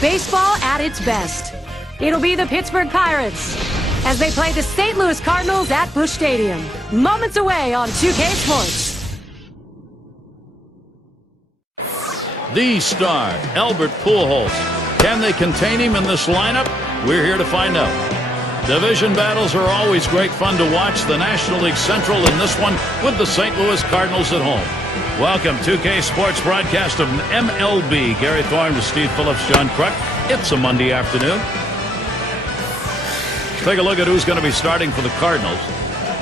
baseball at its best. It'll be the Pittsburgh Pirates as they play the St. Louis Cardinals at Busch Stadium. Moments away on 2K Sports. The star, Albert Pujols. Can they contain him in this lineup? We're here to find out. Division battles are always great fun to watch. The National League Central in this one with the St. Louis Cardinals at home. Welcome, 2K Sports broadcast of MLB. Gary Thorne with Steve Phillips, John Kruk. It's a Monday afternoon. Let's take a look at who's going to be starting for the Cardinals.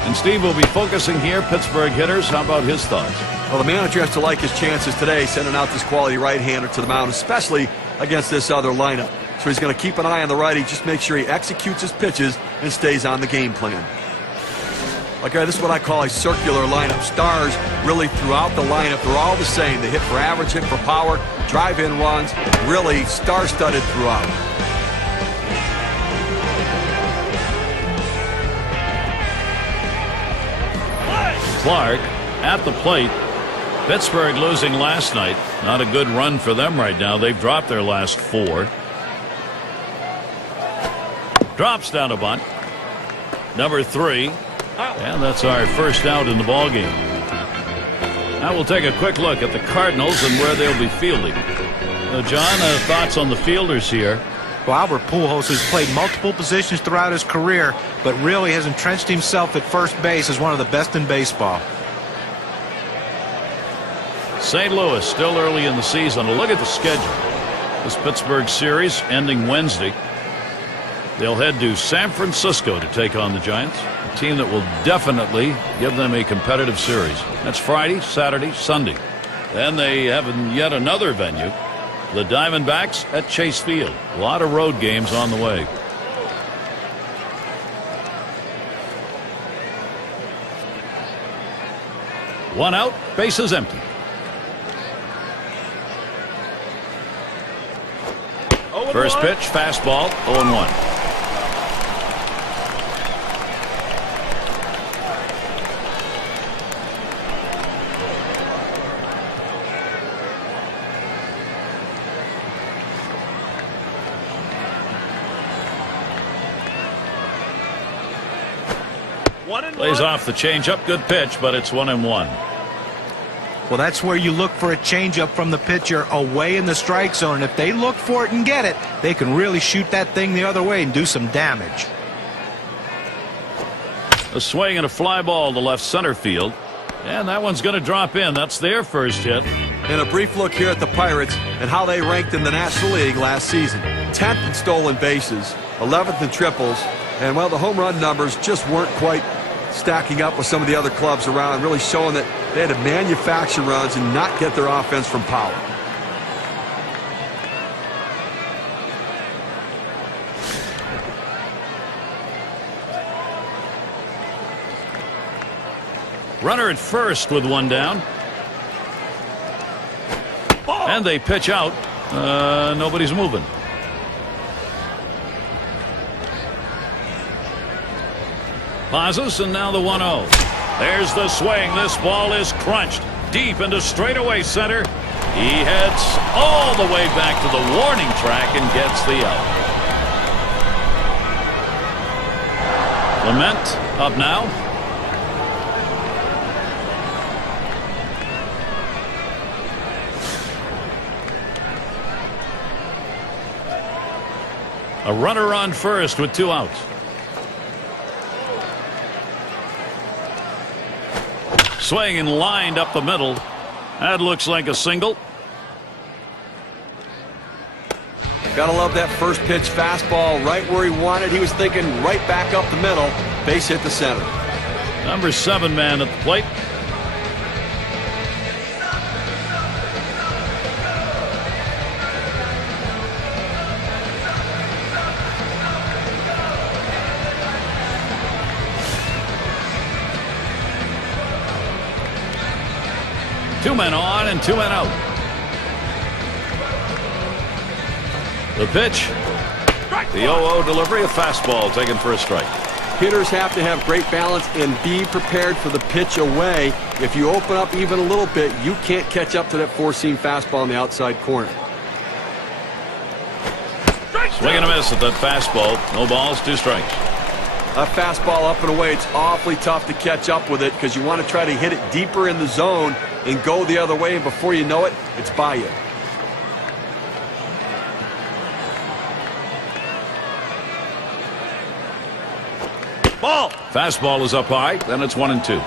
And Steve will be focusing here, Pittsburgh hitters. How about his thoughts? Well, the manager has to like his chances today, sending out this quality right-hander to the mound, especially against this other lineup. So he's going to keep an eye on the righty, just make sure he executes his pitches and stays on the game plan. Okay, this is what I call a circular lineup. Stars really throughout the lineup, they're all the same. They hit for average, hit for power, drive-in runs, really star-studded throughout. Clark at the plate. Pittsburgh losing last night. Not a good run for them right now. They've dropped their last 4. Drops down a bunt. Number 3. And that's our first out in the ballgame. Now we'll take a quick look at the Cardinals and where they'll be fielding. John, thoughts on the fielders here? Well, Albert Pujols has played multiple positions throughout his career, but really has entrenched himself at first base as one of the best in baseball. St. Louis still early in the season. A look at the schedule. This Pittsburgh series ending Wednesday. They'll head to San Francisco to take on the Giants, a team that will definitely give them a competitive series. That's Friday, Saturday, Sunday. Then they have yet another venue, the Diamondbacks at Chase Field. A lot of road games on the way. One out, bases empty. First pitch, fastball, 0-1. Plays off the changeup. Good pitch, but it's 1-1. Well, that's where you look for a changeup from the pitcher away in the strike zone. And if they look for it and get it, they can really shoot that thing the other way and do some damage. A swing and a fly ball to left center field. And that one's going to drop in. That's their first hit. And a brief look here at the Pirates and how they ranked in the National League last season. 10th in stolen bases, 11th in triples, and well, the home run numbers just weren't quite stacking up with some of the other clubs around, really showing that they had to manufacture runs and not get their offense from power. Runner at first with one down. And they pitch out. Nobody's moving. Pauses, and now the 1-0. There's the swing. This ball is crunched deep into straightaway center. He heads all the way back to the warning track and gets the out. Clement up now. A runner on first with 2 outs. Swing and lined up the middle. That looks like a single. Gotta love that first pitch fastball right where he wanted. He was thinking right back up the middle. Base hit the center. Number 7 man at the plate. Two men on and 2 men out. The pitch. The 0-0 delivery, a fastball taken for a strike. Hitters have to have great balance and be prepared for the pitch away. If you open up even a little bit, you can't catch up to that four-seam fastball on the outside corner. Swing and a miss at that fastball. No balls, 2 strikes. A fastball up and away, it's awfully tough to catch up with it because you want to try to hit it deeper in the zone and go the other way, and before you know it, it's by you. Ball. Fastball is up high, then it's 1-2.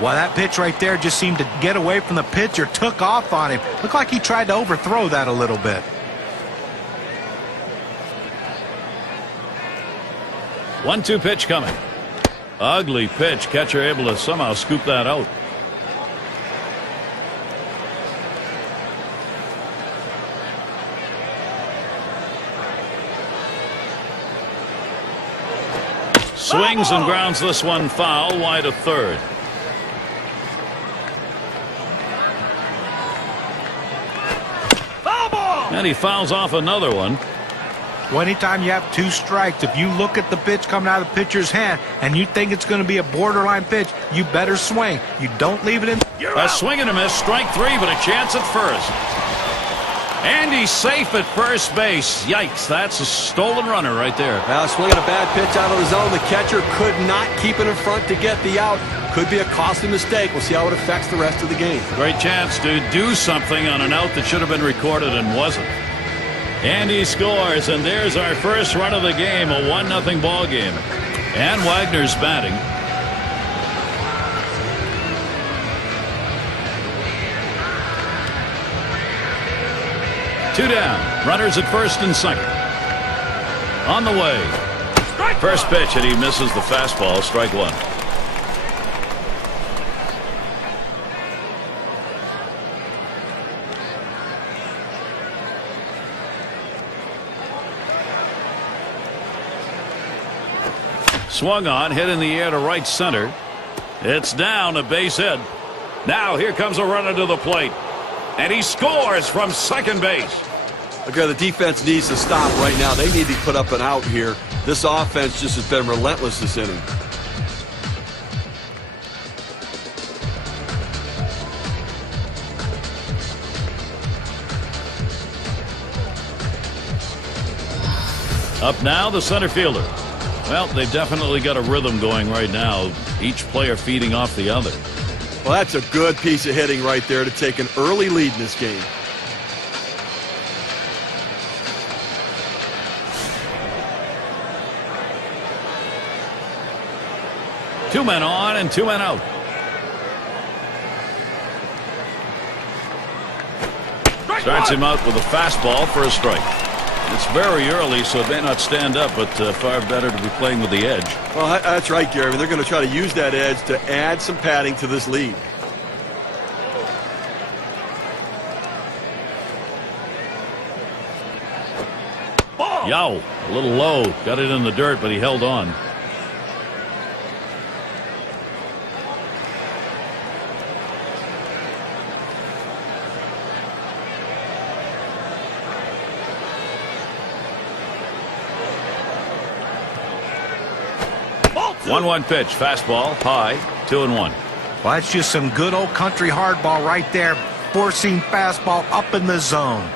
Well, that pitch right there just seemed to get away from the pitcher, took off on him. Looked like he tried to overthrow that a little bit. 1-2 pitch coming. Ugly pitch. Catcher able to somehow scoop that out. Swings and grounds this one foul, wide of third. And he fouls off another one. Well, anytime you have 2 strikes, if you look at the pitch coming out of the pitcher's hand and you think it's going to be a borderline pitch, you better swing. You don't leave it in. A swing and a miss, strike 3, but a chance at first. And he's safe at first base. Yikes, that's a stolen runner right there. Swinging a bad pitch out of the zone. The catcher could not keep it in front to get the out. Could be a costly mistake. We'll see how it affects the rest of the game. Great chance to do something on an out that should have been recorded and wasn't. And he scores, and there's our first run of the game, a 1-0 ball game. And Wagner's batting. Two down. Runners at first and second. On the way. First pitch, and he misses the fastball. Strike 1. Swung on, hit in the air to right center. It's down, a base hit. Now here comes a runner to the plate. And he scores from second base. Okay, the defense needs to stop right now. They need to put up an out here. This offense just has been relentless this inning. Up now, the center fielder. Well, they've definitely got a rhythm going right now. Each player feeding off the other. Well, that's a good piece of hitting right there to take an early lead in this game. Two men on and 2 men out. Starts him out with a fastball for a strike. It's very early, so it may not stand up, but far better to be playing with the edge. Well, that's right, Gary. They're going to try to use that edge to add some padding to this lead. Yow, a little low. Got it in the dirt, but he held on. Ball 1-1 pitch, fastball, high, 2-1. Well, that's just some good old country hardball right there. Forcing fastball up in the zone.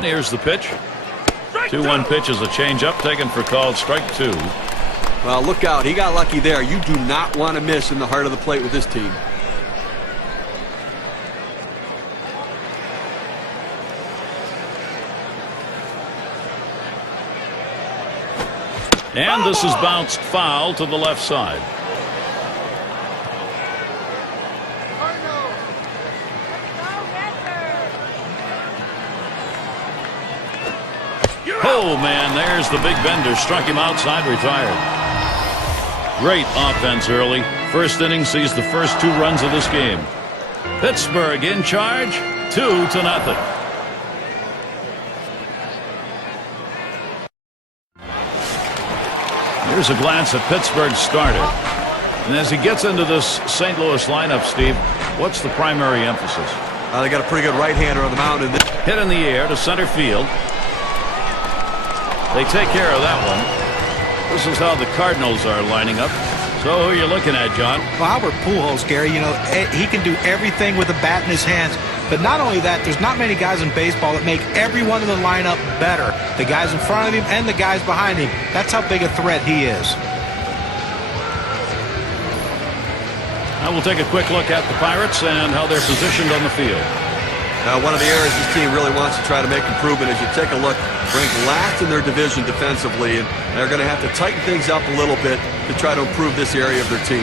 Here's the pitch. 2-1 pitch is a changeup taken for called strike 2. Well, look out. He got lucky there. You do not want to miss in the heart of the plate with this team. And this is bounced foul to the left side. Oh, man, there's the big bender. Struck him outside, retired. Great offense early. First inning sees the first 2 runs of this game. Pittsburgh in charge, 2-0. Here's a glance at Pittsburgh's starter. And as he gets into this St. Louis lineup, Steve, what's the primary emphasis? They got a pretty good right-hander on the mound. Hit in the air to center field. They take care of that one. This is how the Cardinals are lining up. So who are you looking at, John? Well, Albert Pujols, Gary, you know, he can do everything with a bat in his hands. But not only that, there's not many guys in baseball that make everyone in the lineup better. The guys in front of him and the guys behind him. That's how big a threat he is. Now we'll take a quick look at the Pirates and how they're positioned on the field. One of the areas this team really wants to try to make improvement is you take a look, ranked last in their division defensively, and they're going to have to tighten things up a little bit to try to improve this area of their team.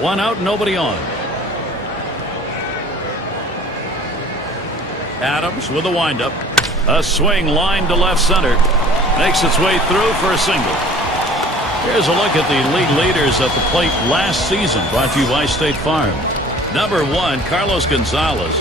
One out, nobody on. Adams with a windup. A swing line to left center. Makes its way through for a single. Here's a look at the league leaders at the plate last season, brought to you by State Farm. Number 1, Carlos Gonzalez.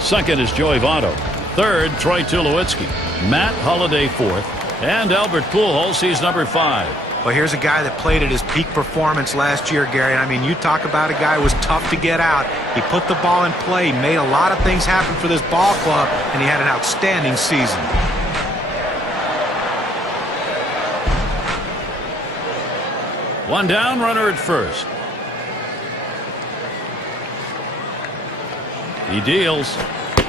Second is Joey Votto. Third, Troy Tulowitzki. Matt Holliday fourth. And Albert Pujols, he's number 5. Well, here's a guy that played at his peak performance last year, Gary. I mean, you talk about a guy who was tough to get out. He put the ball in play, made a lot of things happen for this ball club, and he had an outstanding season. One down, runner at first. He deals.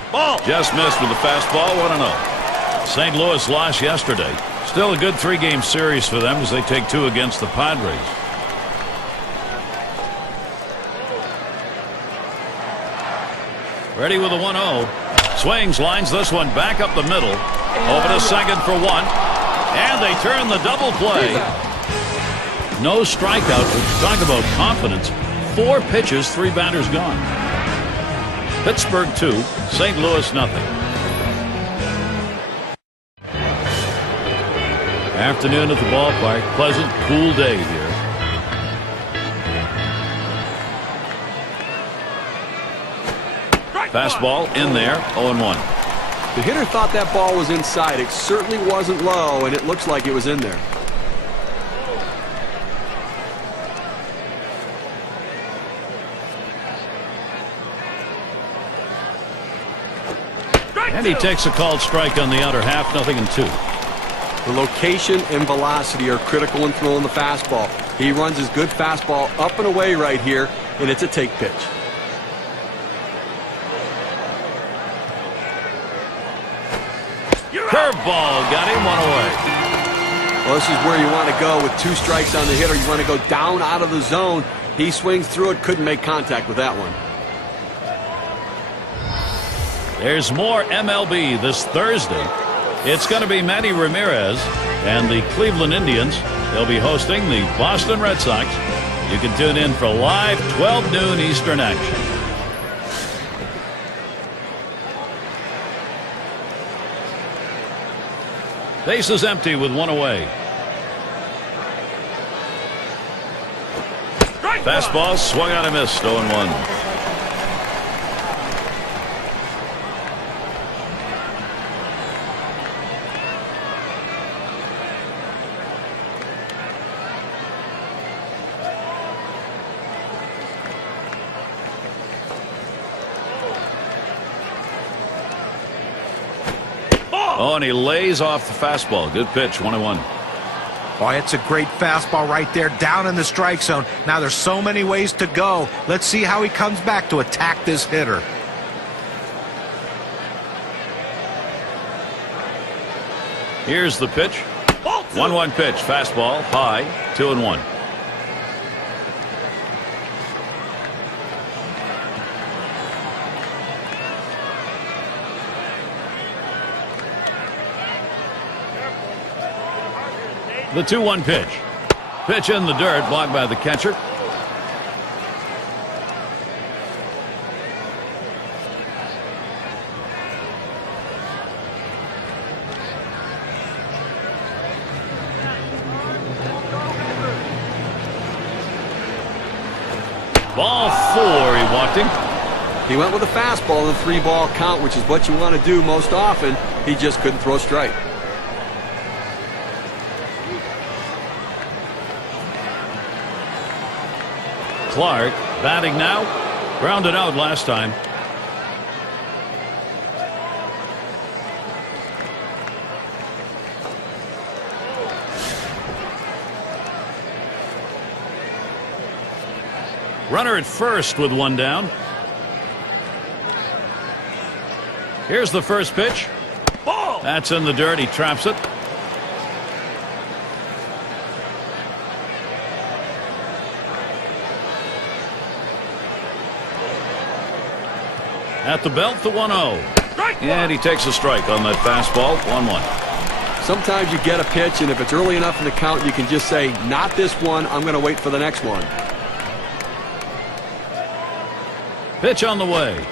Ball. Just missed with the fastball, 1-0. St. Louis lost yesterday. Still a good 3-game series for them as they take 2 against the Padres. Ready with a 1-0. Swings, lines this one back up the middle. Over to second for 1. And they turn the double play. No strikeout. Talk about confidence. 4 pitches, 3 batters gone. Pittsburgh 2, St. Louis nothing. Afternoon at the ballpark. Pleasant, cool day here. Fastball in there, 0-1. The hitter thought that ball was inside. It certainly wasn't low, and it looks like it was in there. And he takes a called strike on the outer half, 0-2. The location and velocity are critical in throwing the fastball. He runs his good fastball up and away right here, and it's a take pitch. Curveball got him 1 away. Well, this is where you want to go with 2 strikes on the hitter. You want to go down out of the zone. He swings through it, couldn't make contact with that one. There's more MLB this Thursday. It's going to be Manny Ramirez and the Cleveland Indians. They'll be hosting the Boston Red Sox. You can tune in for live 12 noon Eastern action. Base is empty with 1 away. Fastball swung on and missed, 0-1. Oh, and he lays off the fastball. Good pitch, 1-1. Oh, it's a great fastball right there, down in the strike zone. Now there's so many ways to go. Let's see how he comes back to attack this hitter. Here's the pitch. 1-1 pitch, fastball, high, 2-1. The 2-1 pitch. Pitch in the dirt, blocked by the catcher. Ball 4, he walked him. He went with a fastball in a 3-ball count, which is what you want to do most often. He just couldn't throw strike. Clark batting now. Grounded out last time. Runner at first with one down. Here's the first pitch. Ball. That's in the dirt. He traps it. At the belt, the 1-0. And he takes a strike on that fastball. 1-1. Sometimes you get a pitch, and if it's early enough in the count, you can just say, not this one, I'm going to wait for the next one. Pitch on the way.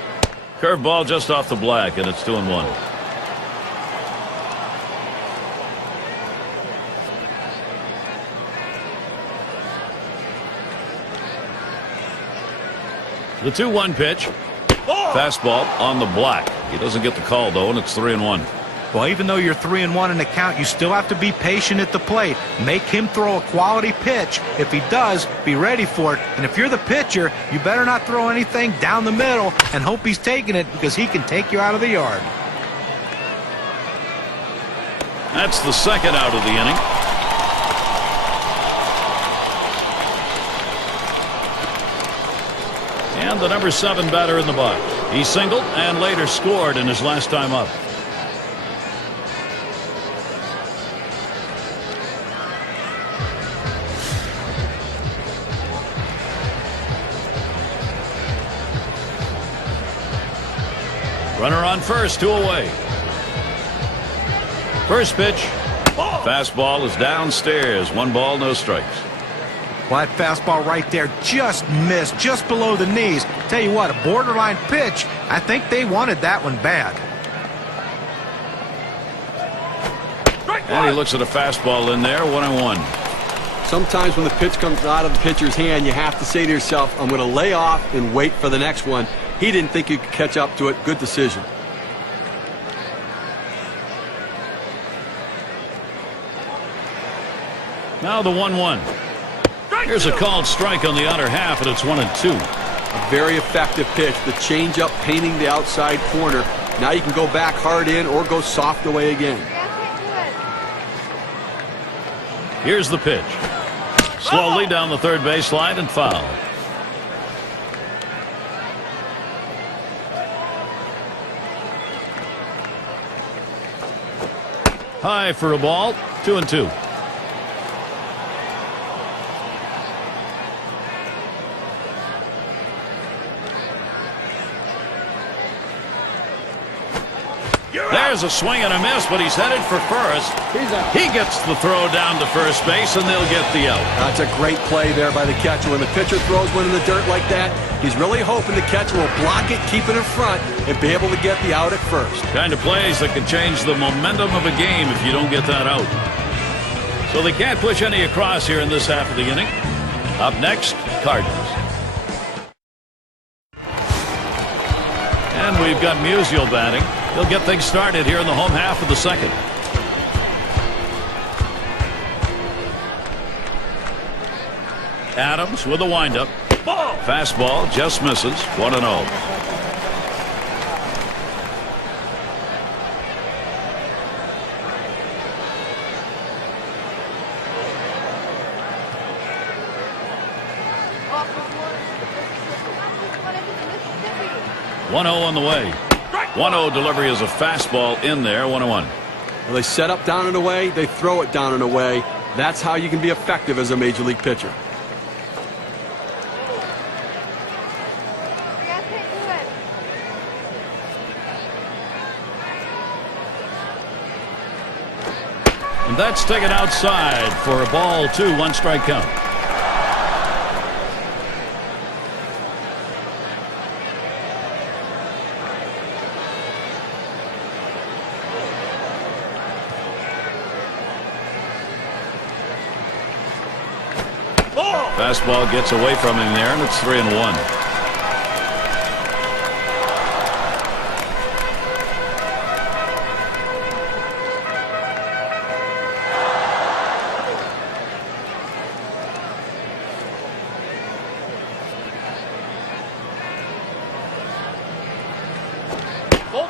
Curveball just off the black, and it's 2-1. The 2-1 pitch. Fastball on the black. He doesn't get the call, though, and it's 3-1. Well, even though you're 3-1 in the count, you still have to be patient at the plate. Make him throw a quality pitch. If he does, be ready for it. And if you're the pitcher, you better not throw anything down the middle and hope he's taking it, because he can take you out of the yard. That's the second out of the inning. And the number 7 batter in the box. He singled and later scored in his last time up. Runner on first, 2 away. First pitch. Fastball is downstairs. 1 ball, no strikes. Well, that fastball right there just missed, just below the knees. Tell you what, a borderline pitch. I think they wanted that one bad. And he looks at a fastball in there, 1-1. Sometimes when the pitch comes out of the pitcher's hand, you have to say to yourself, I'm going to lay off and wait for the next one. He didn't think he could catch up to it. Good decision. Now the 1-1. Here's a called strike on the outer half, and it's 1-2. A very effective pitch. The changeup painting the outside corner. Now you can go back hard in or go soft away again. Here's the pitch. Slowly down the third base line and foul. High for a ball. 2-2. There's a swing and a miss, but he's headed for first. He gets the throw down to first base, and they'll get the out. That's a great play there by the catcher. When the pitcher throws one in the dirt like that, he's really hoping the catcher will block it, keep it in front, and be able to get the out at first. Kind of plays that can change the momentum of a game if you don't get that out. So they can't push any across here in this half of the inning. Up next, Cardinals. And we've got Musial batting. He'll get things started here in the home half of the second. Adams with a windup. Fastball just misses. 1-0. On the way. 1-0 delivery is a fastball in there. 1-1. Well, they set up down and away. They throw it down and away. That's how you can be effective as a major league pitcher. And that's taken outside for a ball 2, 1 strike count. Fastball gets away from him there, and it's 3-1.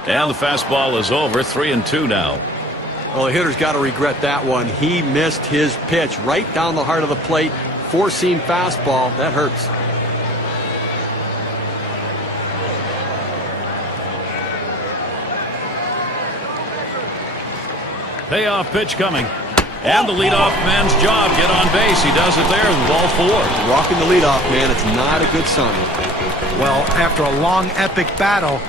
And the fastball is over. 3-2 now. Well, the hitter's got to regret that one. He missed his pitch right down the heart of the plate. Four-seam fastball. That hurts. Payoff pitch coming. And the leadoff man's job. Get on base. He does it there with all four. Walking the leadoff man, it's not a good sign. Well, after a long, epic battle,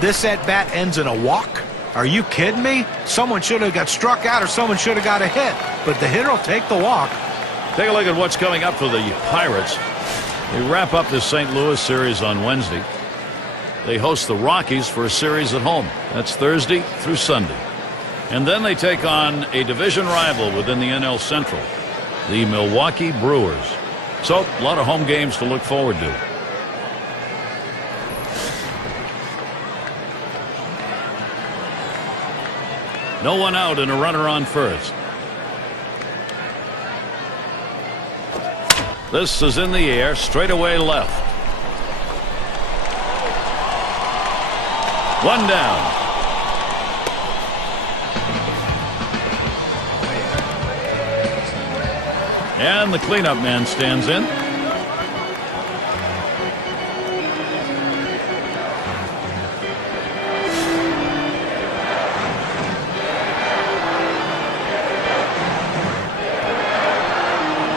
this at-bat ends in a walk? Are you kidding me? Someone should have got struck out or someone should have got a hit. But the hitter will take the walk. Take a look at what's coming up for the Pirates. They wrap up this St. Louis series on Wednesday. They host the Rockies for a series at home. That's Thursday through Sunday. And then they take on a division rival within the NL Central, the Milwaukee Brewers. So, a lot of home games to look forward to. No one out and a runner on first. This is in the air, straight away left. One down. And the cleanup man stands in.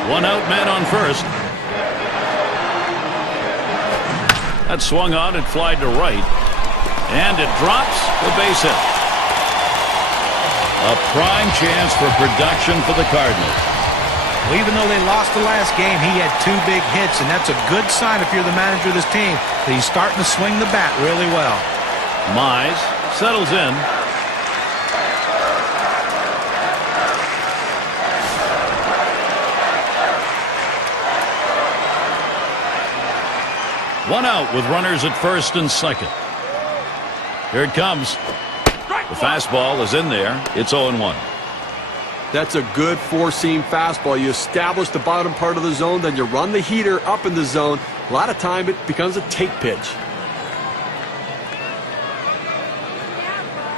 One out man on first. That swung on and flied to right. And it drops the base hit. A prime chance for production for the Cardinals. Well, even though they lost the last game, he had 2 big hits, and that's a good sign if you're the manager of this team, that he's starting to swing the bat really well. Mize settles in. One out with runners at first and second. Here it comes. The fastball is in there. It's 0-1. That's a good four-seam fastball. You establish the bottom part of the zone, then you run the heater up in the zone. A lot of time it becomes a take pitch.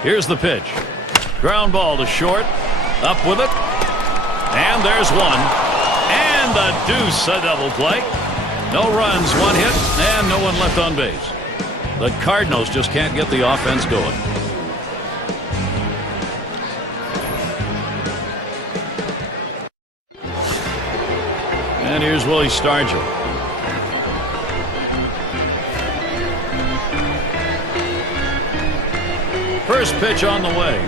Here's the pitch. Ground ball to short. Up with it. And there's one. And the deuce, a double play. No runs, 1 hit, and no one left on base. The Cardinals just can't get the offense going. And here's Willie Stargell. First pitch on the way.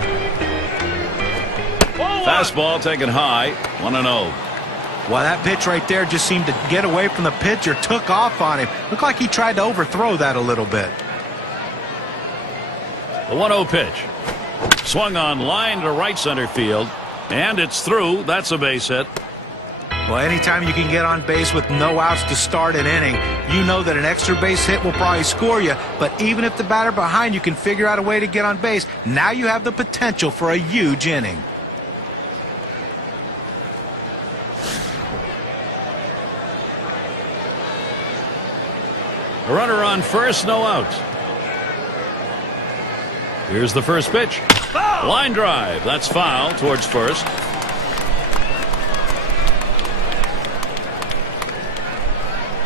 Fastball taken high, 1-0. Well, that pitch right there just seemed to get away from the pitcher, took off on him. Looked like he tried to overthrow that a little bit. The 1-0 pitch. Swung on line to right center field. And it's through. That's a base hit. Well, anytime you can get on base with no outs to start an inning, you know that an extra base hit will probably score you. But even if the batter behind you can figure out a way to get on base, now you have the potential for a huge inning. A runner on first, no outs. Here's the first pitch. Foul. Line drive. That's foul towards first.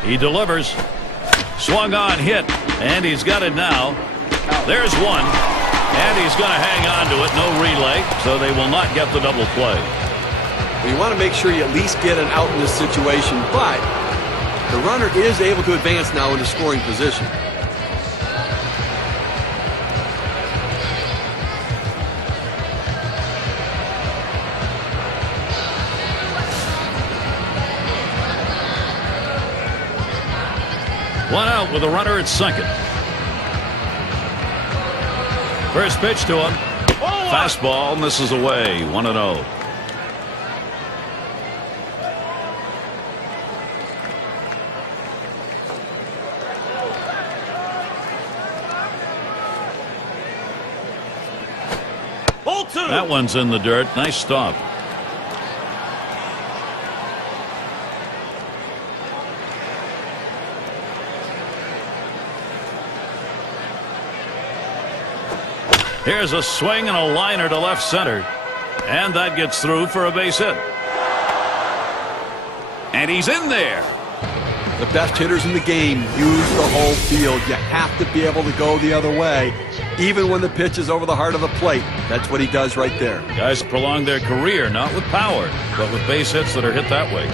He delivers. Swung on, hit, and he's got it now. There's one, and he's going to hang on to it. No relay, so they will not get the double play. You want to make sure you at least get an out in this situation, but the runner is able to advance now into scoring position. One out with a runner at second. First pitch to him. Fastball misses away. 1-0. That one's in the dirt. Nice stop. Here's a swing and a liner to left center. And that gets through for a base hit. And he's in there. The best hitters in the game use the whole field. You have to be able to go the other way, even when the pitch is over the heart of the plate. That's what he does right there. Guys prolong their career, not with power, but with base hits that are hit that way.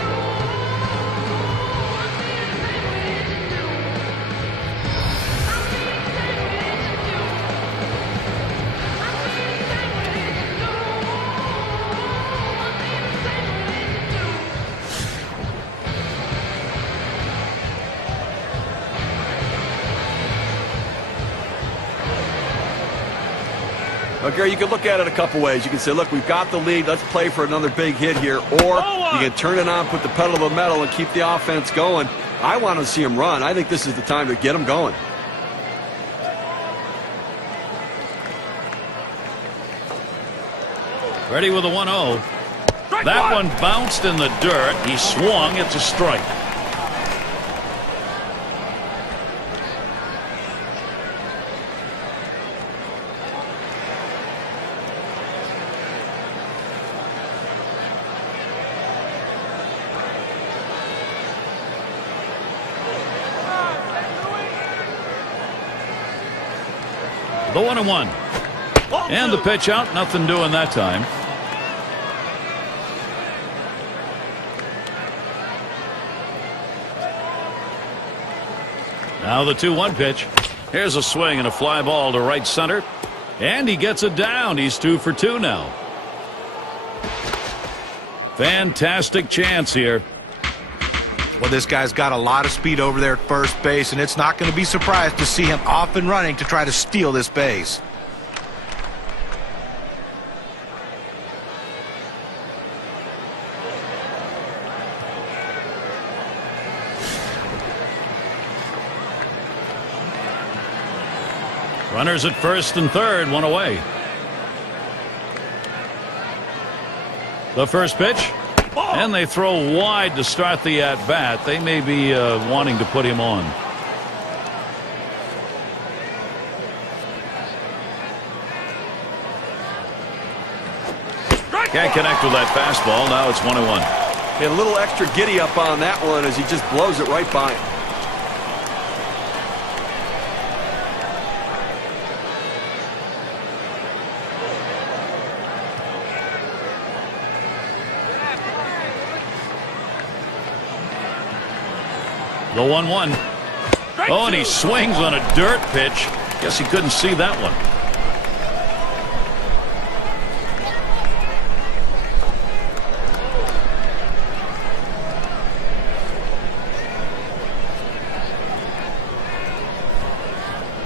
Well, Gary, you can look at it a couple ways. You can say, look, we've got the lead. Let's play for another big hit here. Or you can turn it on, put the pedal to the metal, and keep the offense going. I want to see him run. I think this is the time to get him going. Ready with a 1-0. That one bounced in the dirt. He swung. It's a strike. The 1-1. And the pitch out. Nothing doing that time. Now the 2-1 pitch. Here's a swing and a fly ball to right center. And he gets it down. He's 2 for 2 now. Fantastic chance here. Well, this guy's got a lot of speed over there at first base, and it's not going to be surprised to see him off and running to try to steal this base. Runners at first and third, one away. The first pitch. And they throw wide to start the at-bat. They may be wanting to put him on. Can't connect with that fastball. Now it's 1-1. Get a little extra giddy up on that one as he just blows it right by him. The 1-1. Oh, and he swings on a dirt pitch. Guess he couldn't see that one.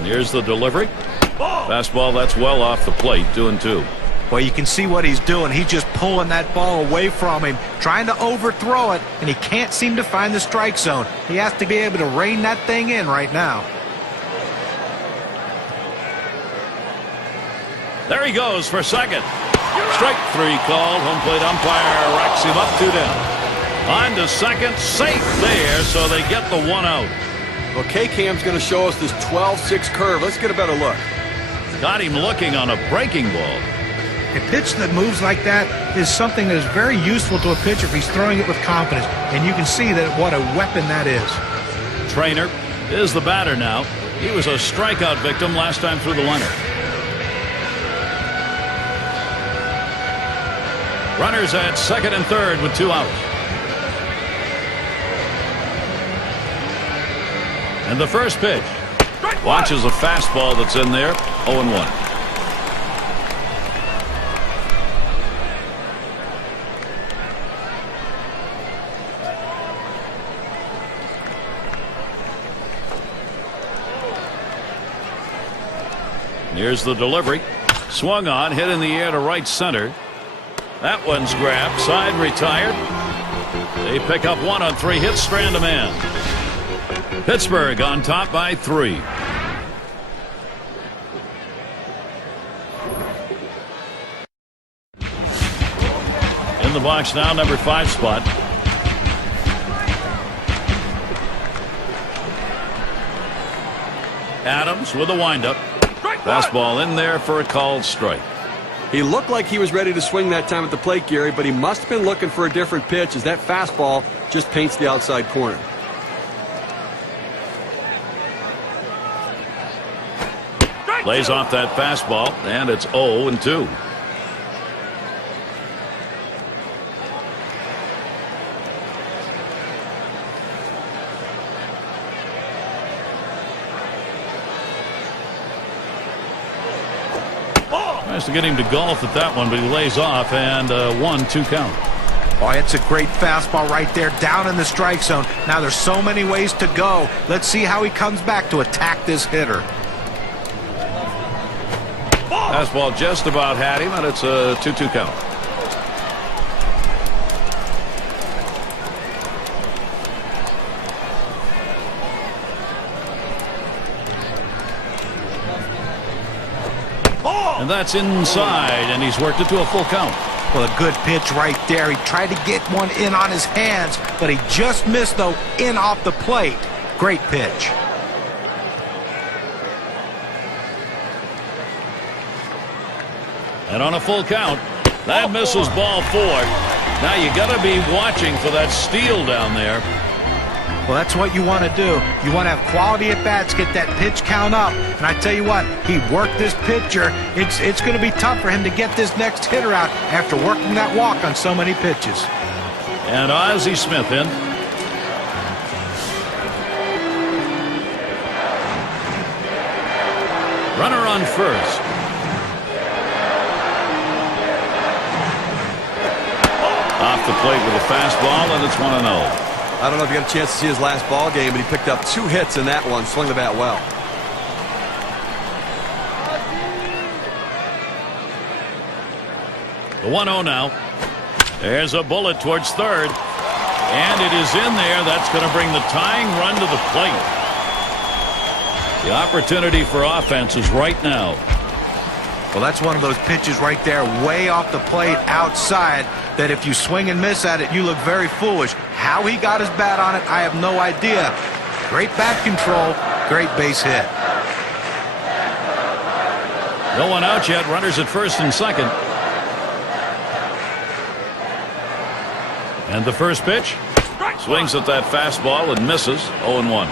Here's the delivery. Fastball, that's well off the plate, 2-2. Well, you can see what he's doing. He's just pulling that ball away from him, trying to overthrow it, and he can't seem to find the strike zone. He has to be able to rein that thing in right now. There he goes for second. Strike 3 called. Home plate umpire racks him up 2 down. On to second, safe there, so they get the 1 out. Well, K-Cam's going to show us this 12-6 curve. Let's get a better look. Got him looking on a breaking ball. A pitch that moves like that is something that is very useful to a pitcher if he's throwing it with confidence. And you can see that what a weapon that is. Trainer is the batter now. He was a strikeout victim last time through the lineup. Runners at second and third with 2 outs. And the first pitch. Watches a fastball that's in there. 0-1. Here's the delivery. Swung on, hit in the air to right center. That one's grabbed. Side retired. They pick up 1 on 3 hits. Strand a man. Pittsburgh on top by 3. In the box now, number 5 spot. Adams with a windup. Fastball in there for a called strike. He looked like he was ready to swing that time at the plate, Gary, but he must have been looking for a different pitch as that fastball just paints the outside corner. Lays off that fastball, and it's 0-2. Tries to get him to golf at that one, but he lays off, and 1-2 count. Oh, it's a great fastball right there, down in the strike zone. Now there's so many ways to go. Let's see how he comes back to attack this hitter. Fastball just about had him, and it's a 2-2 count. And that's inside, and he's worked it to a full count. Well, a good pitch right there. He tried to get one in on his hands, but he just missed, though, in off the plate. Great pitch. And on a full count, that misses ball 4. Now you got to be watching for that steal down there. Well, that's what you want to do. You want to have quality at bats, get that pitch count up. And I tell you what, he worked this pitcher. It's going to be tough for him to get this next hitter out after working that walk on so many pitches. And Ozzie Smith in. Runner on first. Off the plate with a fastball, and it's 1-0. I don't know if you got a chance to see his last ball game, but he picked up 2 hits in that one, swung the bat well. The 1-0 now. There's a bullet towards third, and it is in there. That's going to bring the tying run to the plate. The opportunity for offense is right now. Well, that's one of those pitches right there, way off the plate outside, that if you swing and miss at it, you look very foolish. How he got his bat on it, I have no idea. Great bat control, great base hit. No one out yet. Runners at first and second. And the first pitch. Swings at that fastball and misses. 0-1.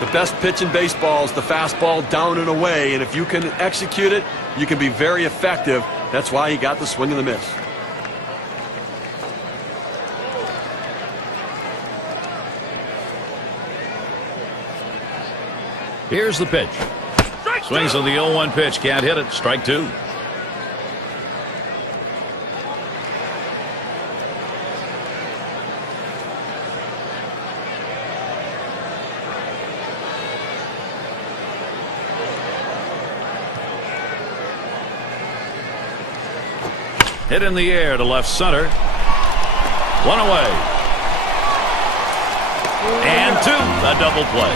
The best pitch in baseball is the fastball down and away, and if you can execute it, you can be very effective. That's why he got the swing and the miss. Here's the pitch. Swings on the 0-1 pitch. Can't hit it. Strike 2. Hit in the air to left center. 1 away. And 2. A double play.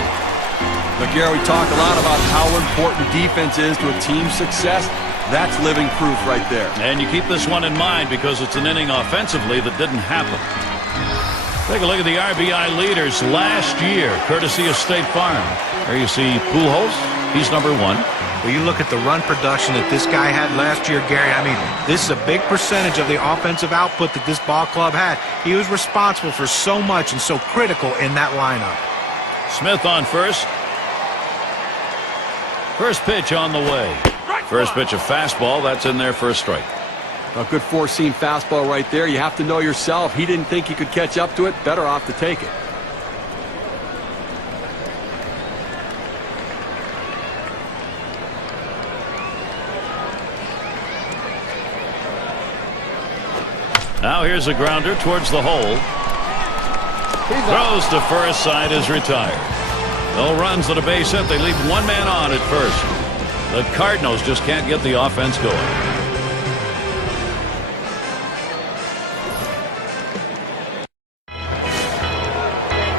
But Gary, we talk a lot about how important defense is to a team's success. That's living proof right there. And you keep this one in mind because it's an inning offensively that didn't happen. Take a look at the RBI leaders last year, courtesy of State Farm. There you see Pujols. He's number 1. Well, you look at the run production that this guy had last year, Gary. I mean, this is a big percentage of the offensive output that this ball club had. He was responsible for so much and so critical in that lineup. Smith on first. First pitch on the way. First pitch, a fastball. That's in there for a strike. A good four-seam fastball right there. You have to know yourself. He didn't think he could catch up to it. Better off to take it. Now here's a grounder towards the hole. Throws to first. Side is retired. No runs at a base hit. They leave one man on at first. The Cardinals just can't get the offense going.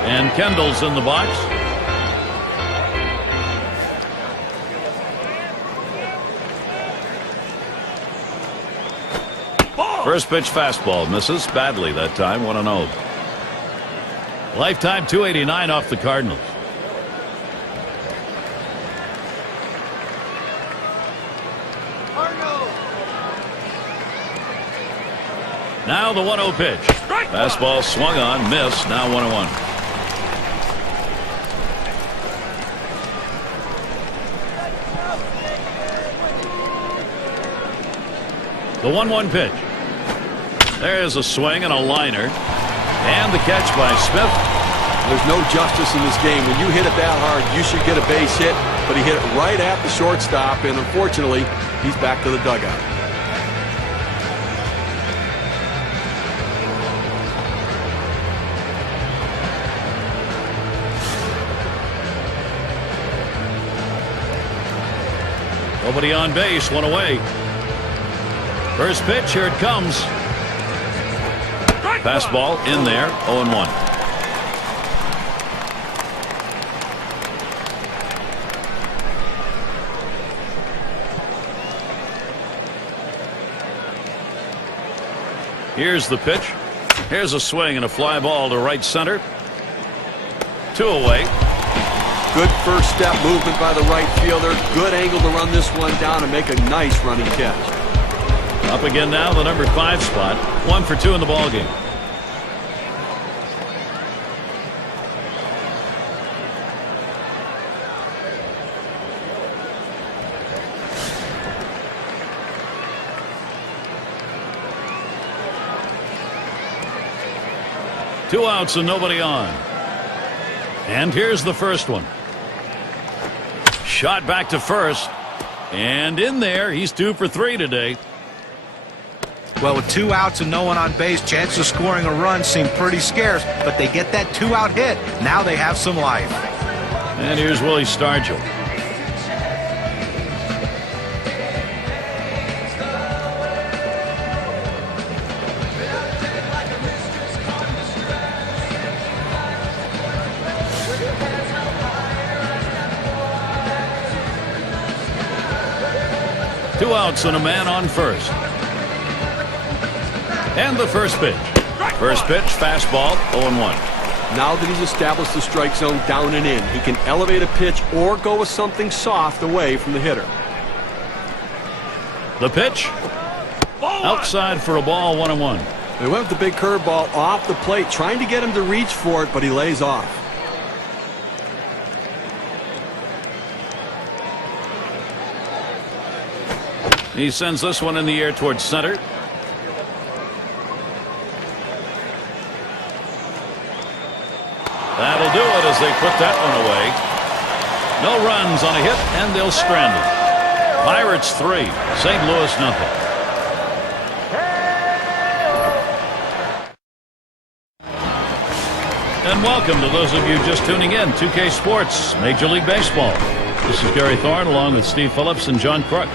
And Kendall's in the box. First pitch fastball misses badly that time. 1-0. Lifetime 289 off the Cardinals. Now the 1-0 pitch. Fastball swung on, missed. Now 1-1. The 1-1 pitch. There's a swing and a liner. And the catch by Smith. There's no justice in this game. When you hit it that hard, you should get a base hit. But he hit it right at the shortstop, and unfortunately, he's back to the dugout. Nobody on base, one away. First pitch, here it comes. Fastball in there, 0-1. Here's the pitch. Here's a swing and a fly ball to right center. 2 away. Good first step movement by the right fielder. Good angle to run this one down and make a nice running catch. Up again now, the number 5 spot. 1 for 2 in the ballgame. Two outs and nobody on. And here's the first one. Shot back to first. And in there, he's 2 for 3 today. Well, with 2 outs and no one on base, chances of scoring a run seem pretty scarce, but they get that 2-out hit. Now they have some life. And here's Willie Stargell. Two outs and a man on first. And the first pitch. First pitch, fastball, 0-1. Now that he's established the strike zone down and in, he can elevate a pitch or go with something soft away from the hitter. The pitch. Outside for a ball, 1-1. They went with the big curveball off the plate, trying to get him to reach for it, but he lays off. He sends this one in the air towards center. That'll do it as they put that one away. No runs on a hit, and they'll strand it. Pirates 3, St. Louis nothing. And welcome to those of you just tuning in. 2K Sports, Major League Baseball. This is Gary Thorne along with Steve Phillips and John Crook.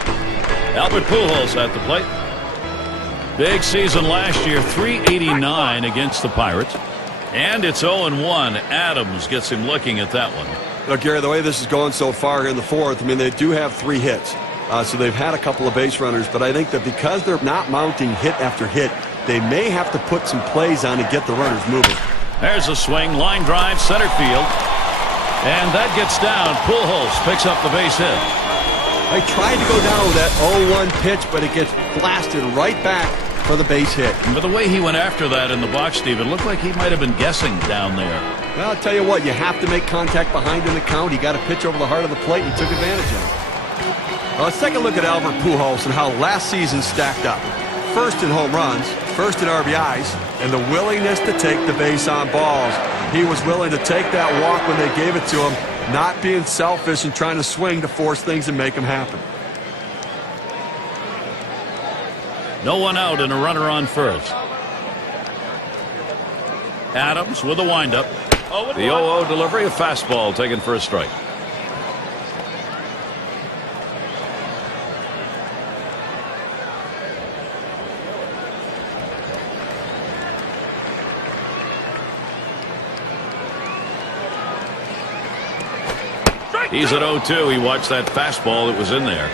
Albert Pujols at the plate. Big season last year, 389 against the Pirates. And it's 0-1. Adams gets him looking at that one. Look, Gary, the way this is going so far here in the fourth, I mean, they do have 3 hits. So they've had a couple of base runners, but I think that because they're not mounting hit after hit, they may have to put some plays on to get the runners moving. There's a swing, line drive, center field. And that gets down. Pujols picks up the base hit. I tried to go down with that 0-1 pitch, but it gets blasted right back for the base hit. But the way he went after that in the box, Steve, it looked like he might have been guessing down there. Well, I'll tell you what, you have to make contact behind in the count. He got a pitch over the heart of the plate and took advantage of it. Let's take a look at Albert Pujols and how last season stacked up. First in home runs, first in RBIs, and the willingness to take the base on balls. He was willing to take that walk when they gave it to him, not being selfish and trying to swing to force things and make them happen. No one out and a runner on first. Adams with a windup. The 0-0 delivery, a fastball taken for a strike. He's at 0-2. He watched that fastball that was in there.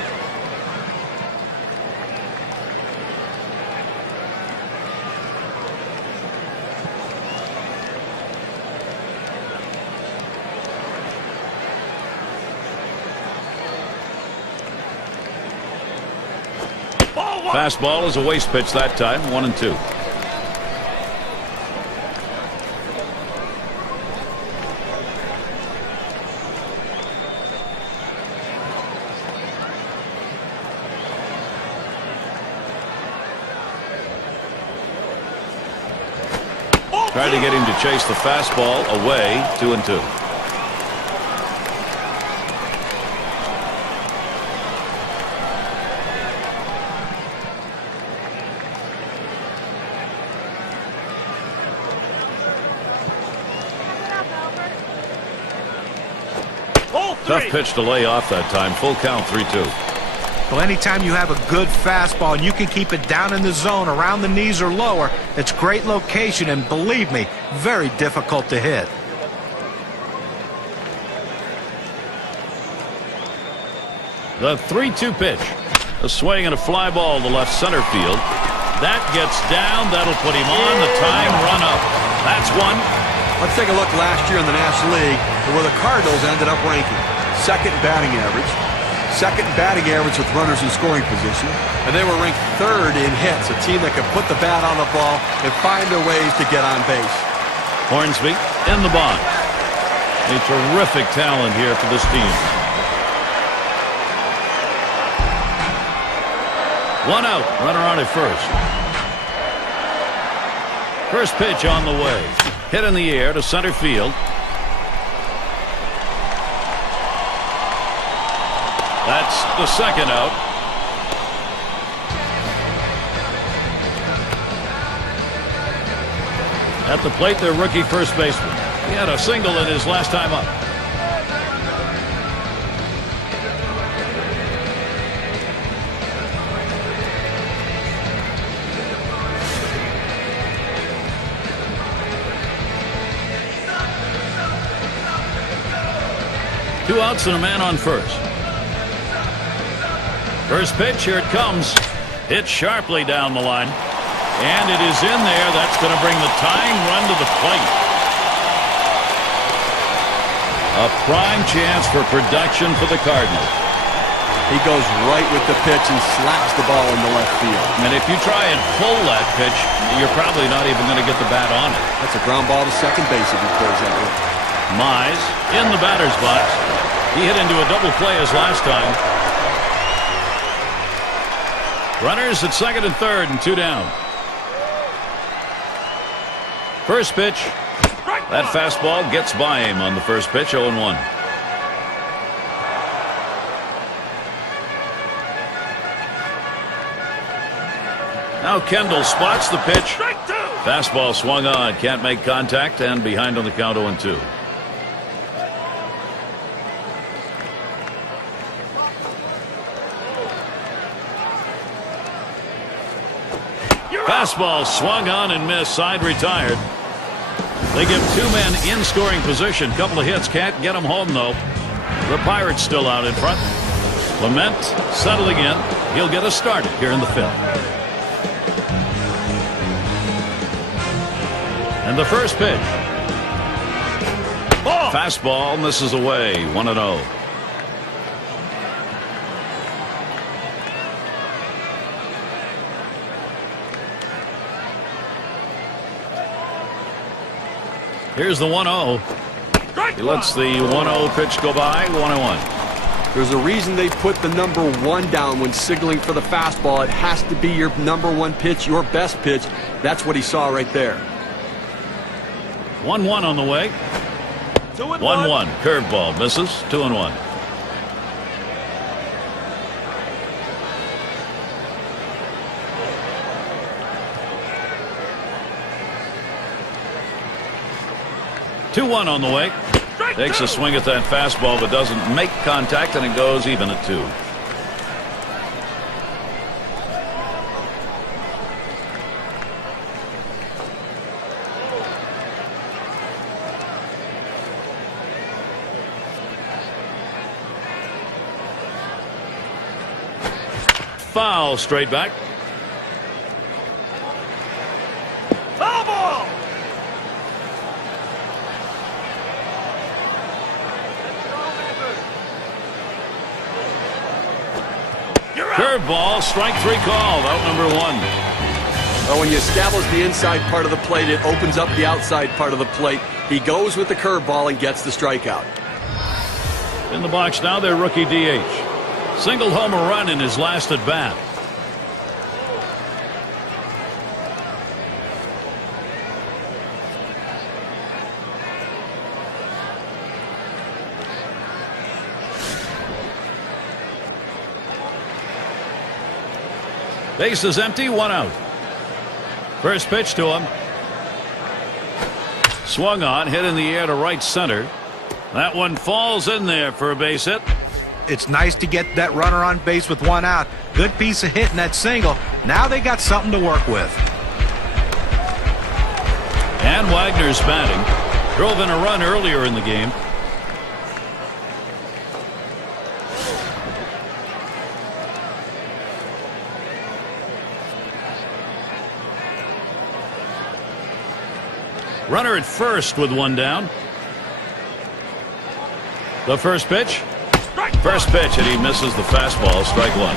Fastball is a waste pitch that time, 1-2. Tried to get him to chase the fastball away. 2-2. Tough pitch to lay off that time. Full count, 3-2. Well, anytime you have a good fastball and you can keep it down in the zone around the knees or lower, it's great location and, believe me, very difficult to hit. The 3-2 pitch. A swing and a fly ball to left center field. That gets down. That'll put him on. The tying run up. That's one. Let's take a look last year in the National League where the Cardinals ended up ranking. Second batting average. Second batting average with runners in scoring position. And they were ranked third in hits. A team that could put the bat on the ball and find their ways to get on base. Hornsby in the box. A terrific talent here for this team. 1 out. Runner on at first. First pitch on the way. Hit in the air to center field. That's the second out. At the plate, their rookie first baseman. He had a single in his last time up. Two outs and a man on first. First pitch, here it comes. Hit sharply down the line. And it is in there. That's going to bring the tying run to the plate. A prime chance for production for the Cardinals. He goes right with the pitch and slaps the ball in the left field. And if you try and pull that pitch, you're probably not even going to get the bat on it. That's a ground ball to second base if he pulls that way. Mize in the batter's box. He hit into a double play as last time. Runners at second and third and 2 down. First pitch. That fastball gets by him on the first pitch. 0-1. Now Kendall spots the pitch. Fastball swung on. Can't make contact and behind on the count. 0-2. Fastball swung on and missed. Side retired. They give 2 men in scoring position. Couple of hits. Can't get them home, though. The Pirates still out in front. Clement settling in. He'll get us started here in the 5th. And the first pitch. Fastball misses away. 1-0. Here's the 1-0. He lets the 1-0 pitch go by. 1-1. There's a reason they put the number 1 down when signaling for the fastball. It has to be your number 1 pitch, your best pitch. That's what he saw right there. 1-1 on the way. 1-1. Curveball misses. 2-1. On the way. Takes a swing at that fastball but doesn't make contact, and it goes even at 2. Foul straight back. Foul ball. Curveball, strike 3 called, out number 1. Well, when you establish the inside part of the plate, it opens up the outside part of the plate. He goes with the curveball and gets the strikeout. In the box now, their rookie DH. Singled home a run in his last at bat. Base is empty, 1 out. First pitch to him. Swung on, hit in the air to right center. That one falls in there for a base hit. It's nice to get that runner on base with 1 out. Good piece of hitting that single. Now they got something to work with. And Wagner's batting. Drove in a run earlier in the game. Runner at first with 1 down. The first pitch. First pitch, and he misses the fastball. Strike 1.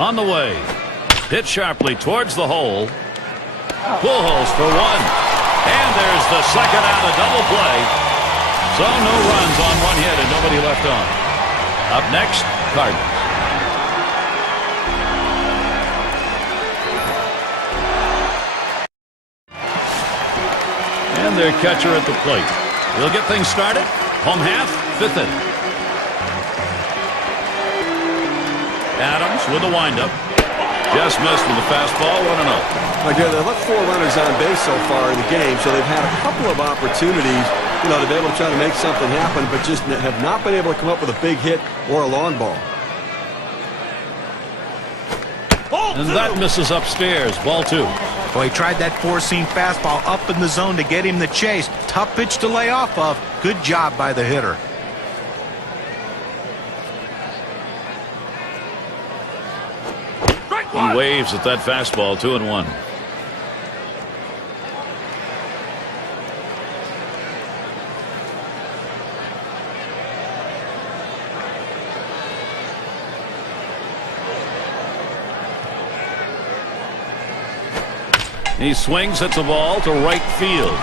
On the way. Hit sharply towards the hole. Pujols for 1. And there's the second out of double play. So no runs on 1 hit and nobody left on. Up next, Cardinals. And their catcher at the plate. We'll get things started. Home half, 5th inning. Adams with a windup. Just missed with the fastball, 1-0. Again, they've left 4 runners on base so far in the game, so they've had a couple of opportunities, to be able to try to make something happen, but just have not been able to come up with a big hit or a long ball. And that misses upstairs, ball 2. Well, he tried that 4-seam fastball up in the zone to get him the chase. Tough pitch to lay off of. Good job by the hitter. He waves at that fastball, 2-1. He swings, hits a ball to right field.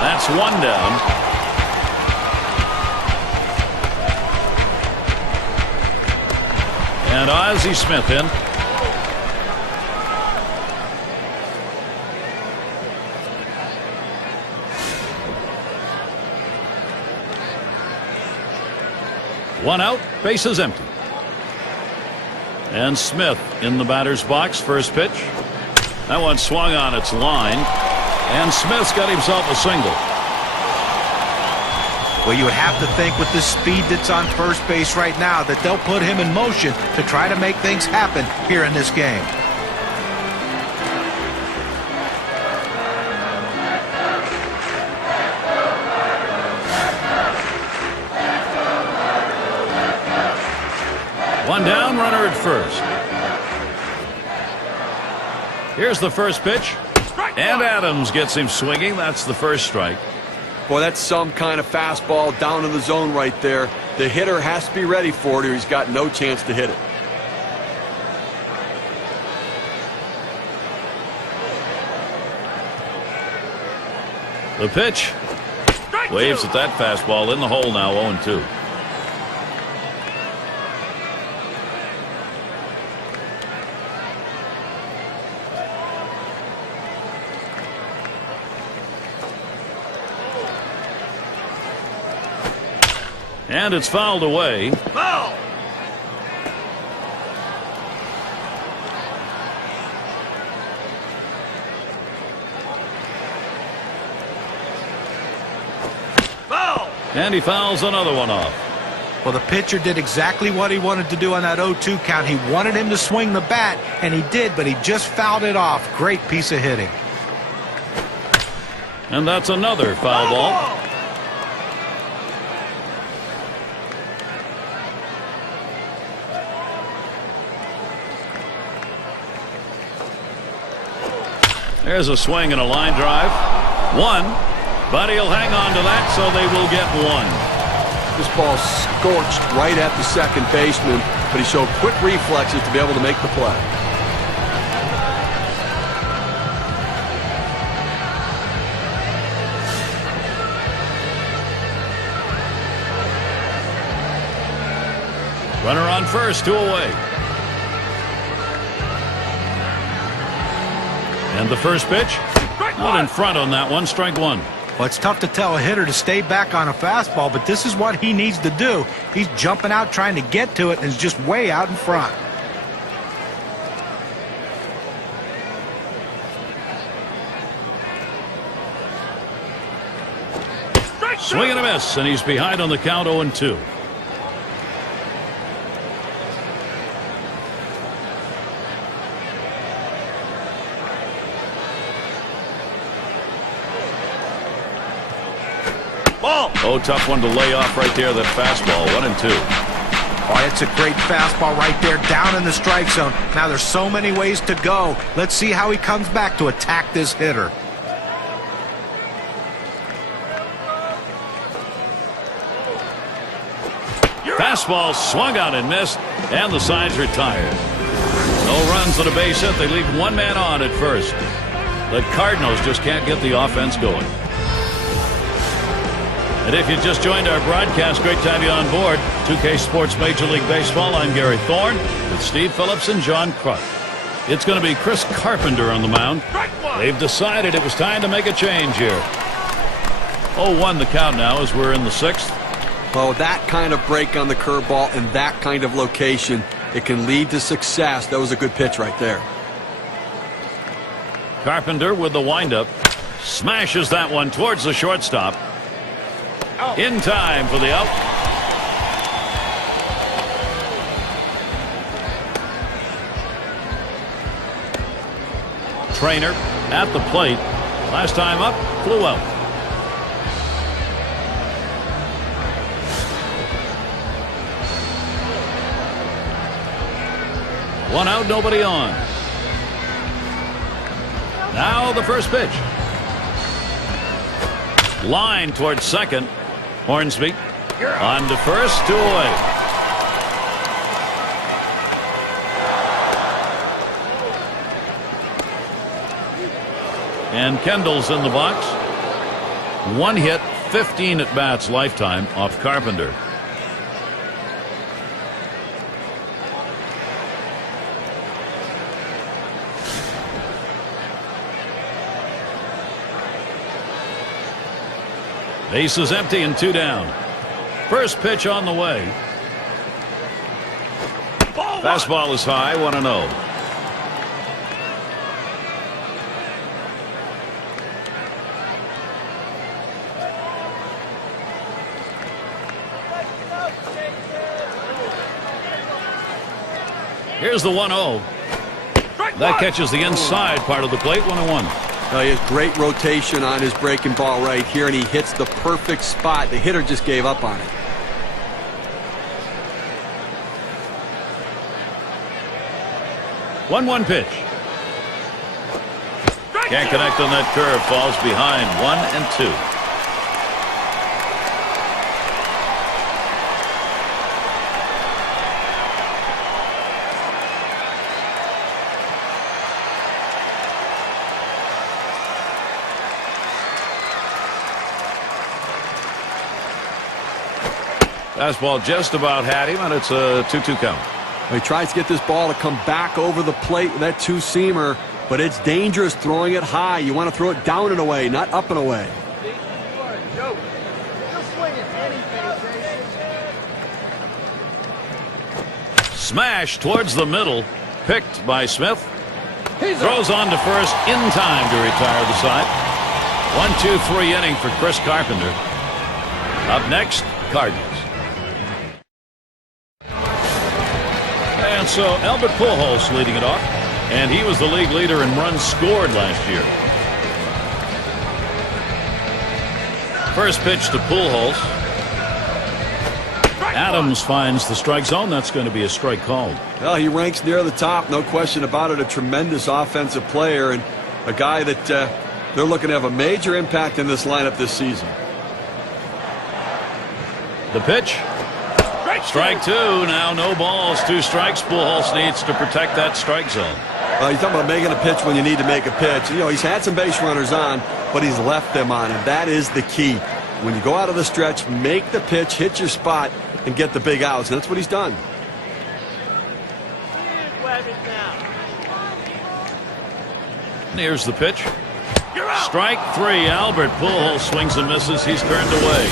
That's 1 down. And Ozzie Smith in. One out, base is empty. And Smith in the batter's box. First pitch. That one swung on its line. And Smith's got himself a single. Well, you would have to think with the speed that's on first base right now that they'll put him in motion to try to make things happen here in this game. One down, runner at first. Here's the first pitch. And Adams gets him swinging. That's the first strike. Boy, that's some kind of fastball down in the zone right there. The hitter has to be ready for it or he's got no chance to hit it. The pitch. Waves at that fastball in the hole now, 0-2. And it's fouled away. Foul! Foul! And he fouls another one off. Well, the pitcher did exactly what he wanted to do on that 0-2 count. He wanted him to swing the bat, and he did, but he just fouled it off. Great piece of hitting. And that's another foul ball. There's a swing and a line drive. 1, but he'll hang on to that, so they will get 1. This ball scorched right at the second baseman, but he showed quick reflexes to be able to make the play. Runner on first, 2 away. And the first pitch, not in front on that one, strike one. Well, it's tough to tell a hitter to stay back on a fastball, but this is what he needs to do. He's jumping out trying to get to it and is just way out in front. Swing and a miss, and he's behind on the count 0-2. Ball. Oh, tough one to lay off right there, that fastball, 1-2. Oh, it's a great fastball right there down in the strike zone. Now there's so many ways to go. Let's see how he comes back to attack this hitter. Fastball swung out and missed, and the side's retired. No runs on a base hit. They leave one man on at first. The Cardinals just can't get the offense going. And if you just joined our broadcast, great to have you on board. 2K Sports Major League Baseball. I'm Gary Thorne with Steve Phillips and John Kruk. It's going to be Chris Carpenter on the mound. They've decided it was time to make a change here. 0-1 the count now as we're in the sixth. Well, that kind of break on the curveball and that kind of location, it can lead to success. That was a good pitch right there. Carpenter with the windup. Smashes that one towards the shortstop. In time for the out. Trainer at the plate. Last time up, flew out. One out, nobody on. Now the first pitch. Line towards second. Hornsby on to first, 2 away. And Kendall's in the box. One hit, 15 at bats lifetime off Carpenter. Base is empty and 2 down. First pitch on the way. Fastball is high, 1-0. Here's the 1-0. That catches the inside part of the plate, 1-1. He has great rotation on his breaking ball right here, and he hits the perfect spot. The hitter just gave up on it. One pitch. Can't connect on that curve. Falls behind 1-2. Fastball just about had him, and it's a 2-2 count. He tries to get this ball to come back over the plate with that two-seamer, but it's dangerous throwing it high. You want to throw it down and away, not up and away. Smash towards the middle, picked by Smith. Throws on to first in time to retire the side. 1-2-3 inning for Chris Carpenter. Up next, Cardinals. And so Albert Pujols leading it off, and he was the league leader in runs scored last year. First pitch to Pujols. Adams finds the strike zone. That's going to be a strike called. Well, he ranks near the top, no question about it. A tremendous offensive player and a guy that they're looking to have a major impact in this lineup this season. The pitch. Strike 2. Now no balls, 2 strikes. Pujols needs to protect that strike zone. You're talking about making a pitch when you need to make a pitch. You know, he's had some base runners on, but he's left them on, and that is the key. When you go out of the stretch, make the pitch, hit your spot, and get the big outs, and that's what he's done. 1. Here's the pitch. Strike 3. Albert Pujols swings and misses. He's turned away.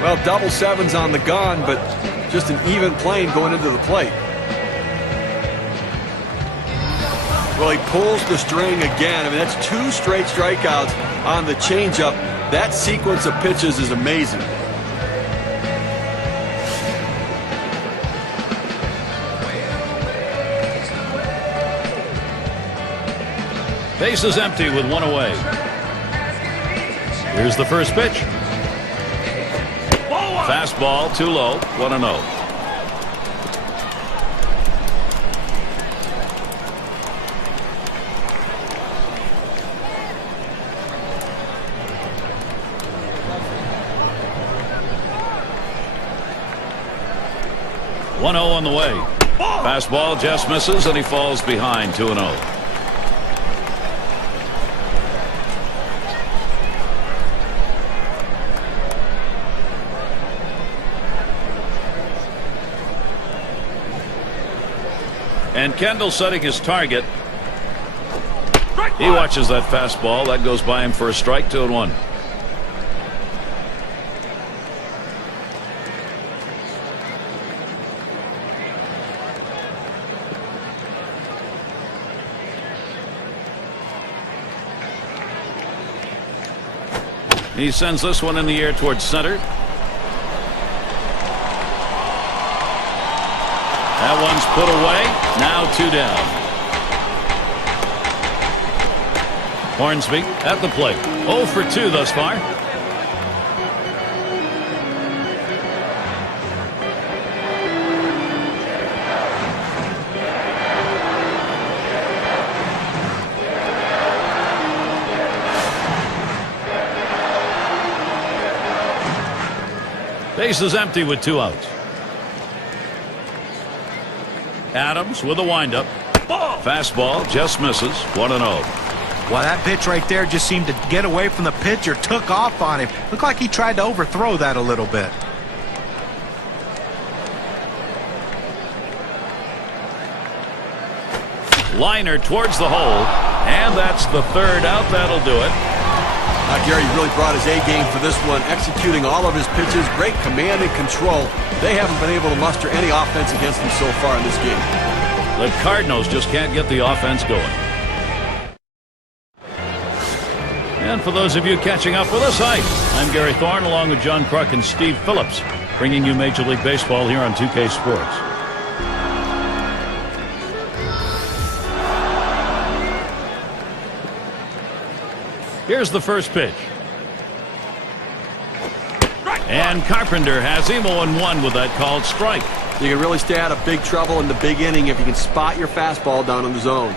Well, double sevens on the gun, but just an even plane going into the plate. Well, he pulls the string again. I mean, that's 2 straight strikeouts on the changeup. That sequence of pitches is amazing. Base is empty with 1 away. Here's the first pitch. Fastball too low. 1-0. On the way. Fastball just misses and he falls behind. 2-0. And Kendall setting his target. He watches that fastball. That goes by him for a strike. 2-1. He sends this one in the air towards center. That one's put away. Now 2 down. Hornsby at the plate. 0 for 2 thus far. Base is empty with 2 outs. Adams with a windup. Fastball just misses. 1-0. Well, that pitch right there just seemed to get away from the pitcher, took off on him. Looked like he tried to overthrow that a little bit. Liner towards the hole, and that's the 3rd out. That'll do it. Gary really brought his A game for this one, executing all of his pitches. Great command and control. They haven't been able to muster any offense against him so far in this game. The Cardinals just can't get the offense going. And for those of you catching up with us, hi, I'm Gary Thorne along with John Kruk and Steve Phillips, bringing you Major League Baseball here on 2K Sports. Here's the first pitch. And Carpenter has him 0-1 with that called strike. You can really stay out of big trouble in the big inning if you can spot your fastball down in the zone.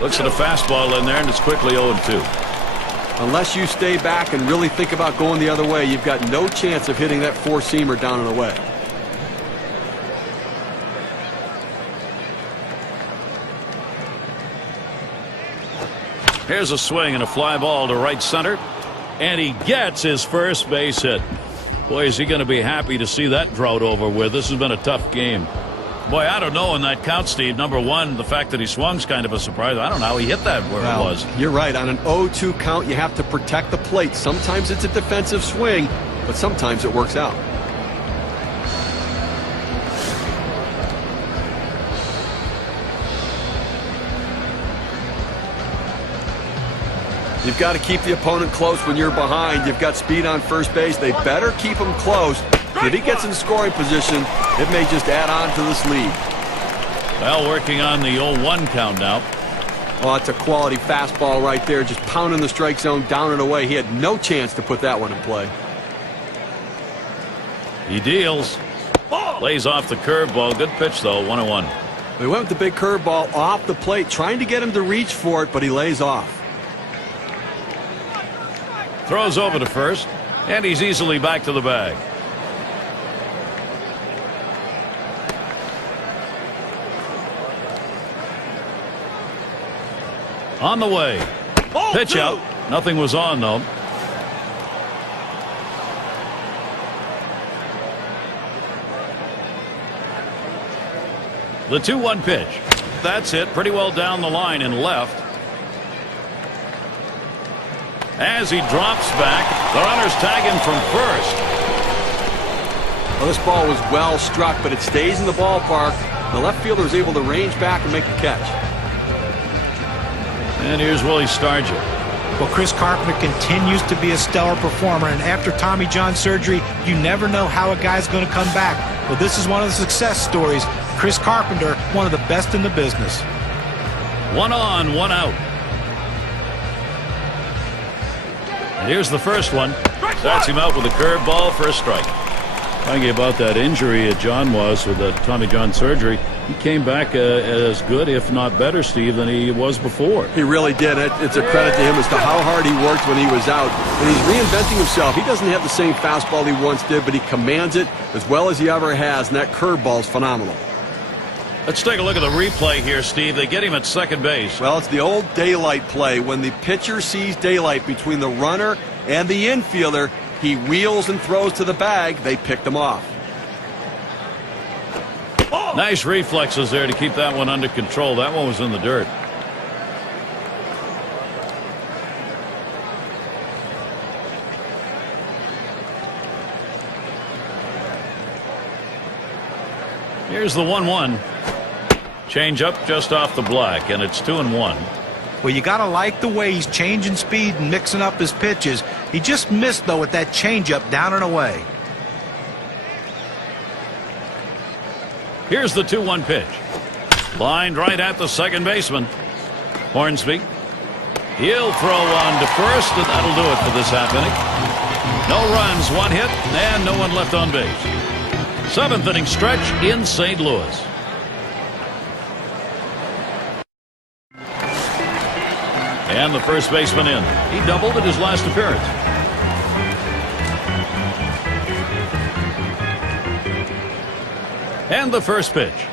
Looks at a fastball in there, and it's quickly 0-2. Unless you stay back and really think about going the other way, you've got no chance of hitting that four-seamer down and away. Here's a swing and a fly ball to right center. And he gets his first base hit. Boy, is he going to be happy to see that drought over with. This has been a tough game. Boy, I don't know in that count, Steve. Number one, the fact that he swung's kind of a surprise. I don't know how he hit that where it was. You're right. On an 0-2 count, you have to protect the plate. Sometimes it's a defensive swing, but sometimes it works out. You've got to keep the opponent close when you're behind. You've got speed on first base. They better keep him close. If he gets in scoring position, it may just add on to this lead. Well, working on the 0-1 count now. Oh, it's a quality fastball right there, just pounding the strike zone down and away. He had no chance to put that one in play. He deals. Lays off the curveball. Good pitch, though. 1-1. They went with the big curveball off the plate, trying to get him to reach for it, but he lays off. Throws over to first, and he's easily back to the bag. On the way. Pitch out. Nothing was on, though. The 2-1 pitch. That's it. Pretty well down the line and left. As he drops back, the runners tag him from first. Well, this ball was well struck, but it stays in the ballpark. The left fielder is able to range back and make the catch. And here's Willie Stargell. Well, Chris Carpenter continues to be a stellar performer, and after Tommy John surgery, you never know how a guy's going to come back. Well, this is one of the success stories. Chris Carpenter, one of the best in the business. 1 on, 1 out. And here's the first one. Starts him out with a curveball for a strike. Thinking about that injury John was with the Tommy John surgery, he came back as good, if not better, Steve, than he was before. He really did. It's a credit to him as to how hard he worked when he was out. And he's reinventing himself. He doesn't have the same fastball he once did, but he commands it as well as he ever has, and that curveball is phenomenal. Let's take a look at the replay here, Steve. They get him at second base. Well, it's the old daylight play. When the pitcher sees daylight between the runner and the infielder, he wheels and throws to the bag. They picked him off. Nice reflexes there to keep that one under control. That one was in the dirt. Here's the 1-1. Change up just off the black, and it's 2-1. Well, you got to like the way he's changing speed and mixing up his pitches. He just missed, though, with that changeup down and away. Here's the 2-1 pitch. Lined right at the second baseman. Hornsby. He'll throw on to first, and that'll do it for this half inning. No runs, 1 hit, and no one left on base. 7th inning stretch in St. Louis. And the first baseman in. He doubled at his last appearance. And the first pitch.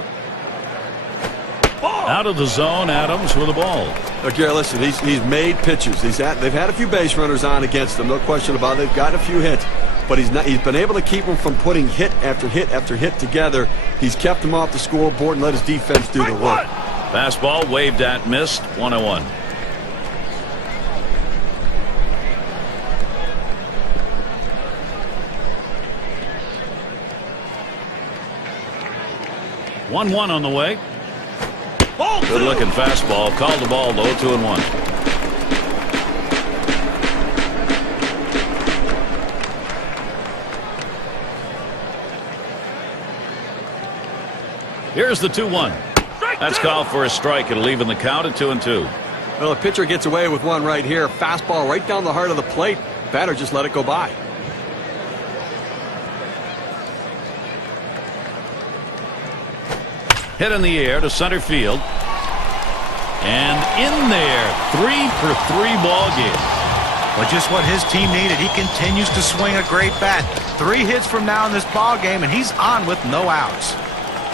Out of the zone, Adams with the ball. Look, Gary, listen, he's made pitches. They've had a few base runners on against him, no question about it. They've gotten a few hits, but he's been able to keep them from putting hit after hit after hit together. He's kept them off the scoreboard and let his defense do the work. Fastball waved at, missed, 1-1. One on the way. Good looking fastball. Called the ball though. 2-1. Here's the 2-1. That's called for a strike. It'll even the count at 2-2. Well, the pitcher gets away with one right here. Fastball right down the heart of the plate. Batter just let it go by. Hit in the air to center field. And in there. 3-for-3 ball game. Well, just what his team needed. He continues to swing a great bat. 3 hits from now in this ball game, and he's on with no outs.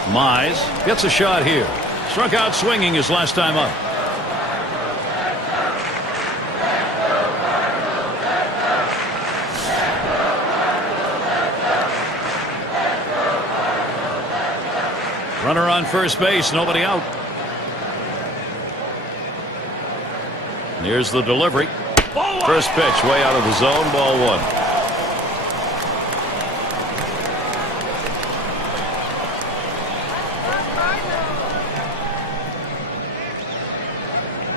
Mize gets a shot here. Struck out swinging his last time up. Runner on first base, nobody out. And here's the delivery. First pitch way out of the zone, ball 1.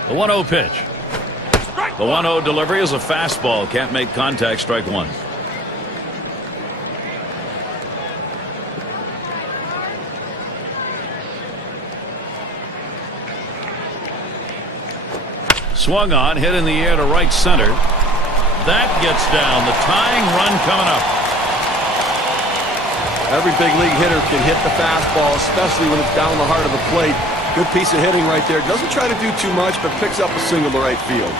The 1-0 pitch. The 1-0 delivery is a fastball. Can't make contact, strike 1. Swung on, hit in the air to right center. That gets down. The tying run coming up. Every big league hitter can hit the fastball, especially when it's down the heart of the plate. Good piece of hitting right there. Doesn't try to do too much, but picks up a single to right field.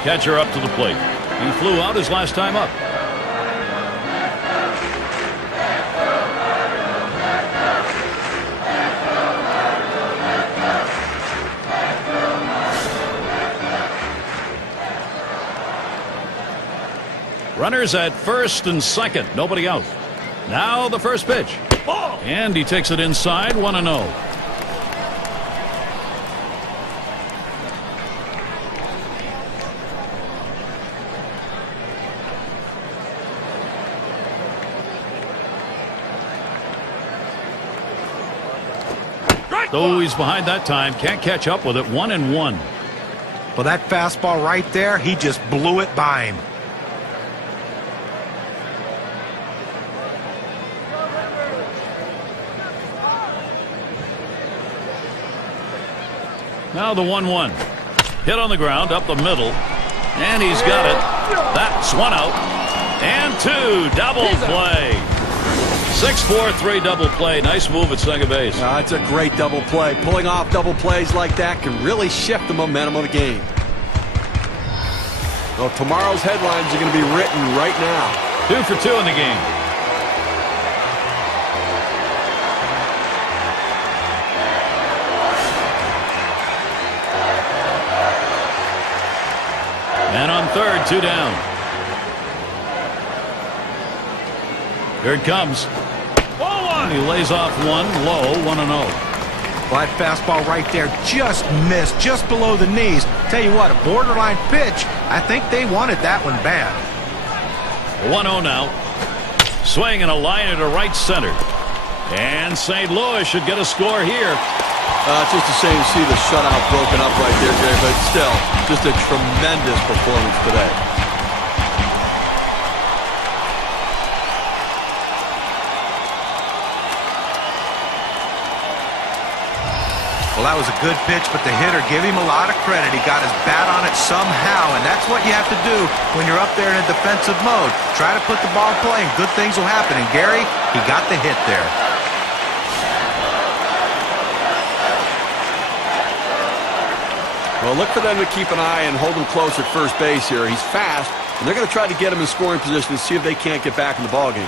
Catcher up to the plate. He flew out his last time up. Runners at first and second. Nobody out. Now the first pitch. And he takes it inside. 1-0. Though he's behind that time, can't catch up with it. 1-1. Well, that fastball right there, he just blew it by him. Now the 1-1. Hit on the ground, up the middle. And he's got it. That's one out. And two. Double play. 6-4-3 double play. Nice move at second base. It's a great double play. Pulling off double plays like that can really shift the momentum of the game. Well, tomorrow's headlines are going to be written right now. 2 for 2 in the game. And on third, 2 down. Here it comes. He lays off one, low, 1-0. Well, that fastball right there just missed, just below the knees. Tell you what, a borderline pitch. I think they wanted that one bad. 1-0 now. Swing and a liner to right center. And St. Louis should get a score here. It's just a shame to see the shutout broken up right there, Jay, but still, just a tremendous performance today. Well, that was a good pitch, but the hitter, give him a lot of credit. He got his bat on it somehow, and that's what you have to do when you're up there in a defensive mode. Try to put the ball in play, and good things will happen. And Gary, he got the hit there. Well, look for them to keep an eye and hold him close at first base here. He's fast, and they're going to try to get him in scoring position and see if they can't get back in the ballgame.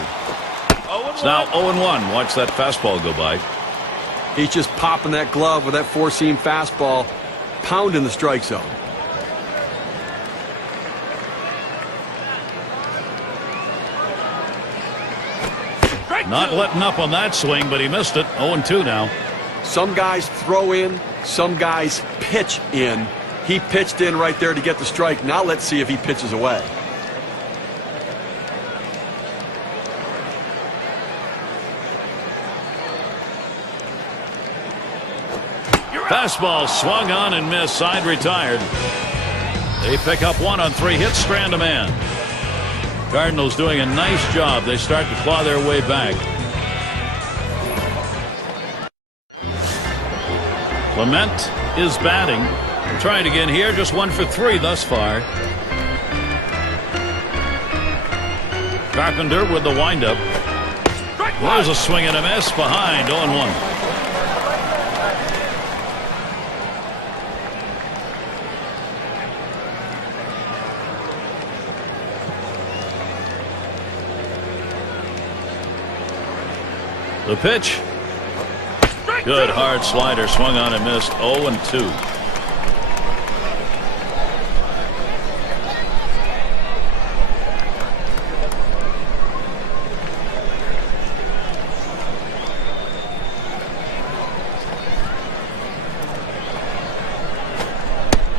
It's now 0-1. Watch that fastball go by. He's just popping that glove with that four-seam fastball, pounding the strike zone. Not letting up on that swing, but he missed it. 0-2 now. Some guys throw in, some guys pitch in. He pitched in right there to get the strike. Now let's see if he pitches away. Fastball swung on and missed. Side retired. They pick up 1 on 3 hits. Strand a man. Cardinals doing a nice job. They start to claw their way back. Clement is batting. Trying again here. Just 1 for 3 thus far. Carpenter with the windup. There's a swing and a miss behind. 0-1. The pitch. Good hard slider, swung on and missed. 0-2.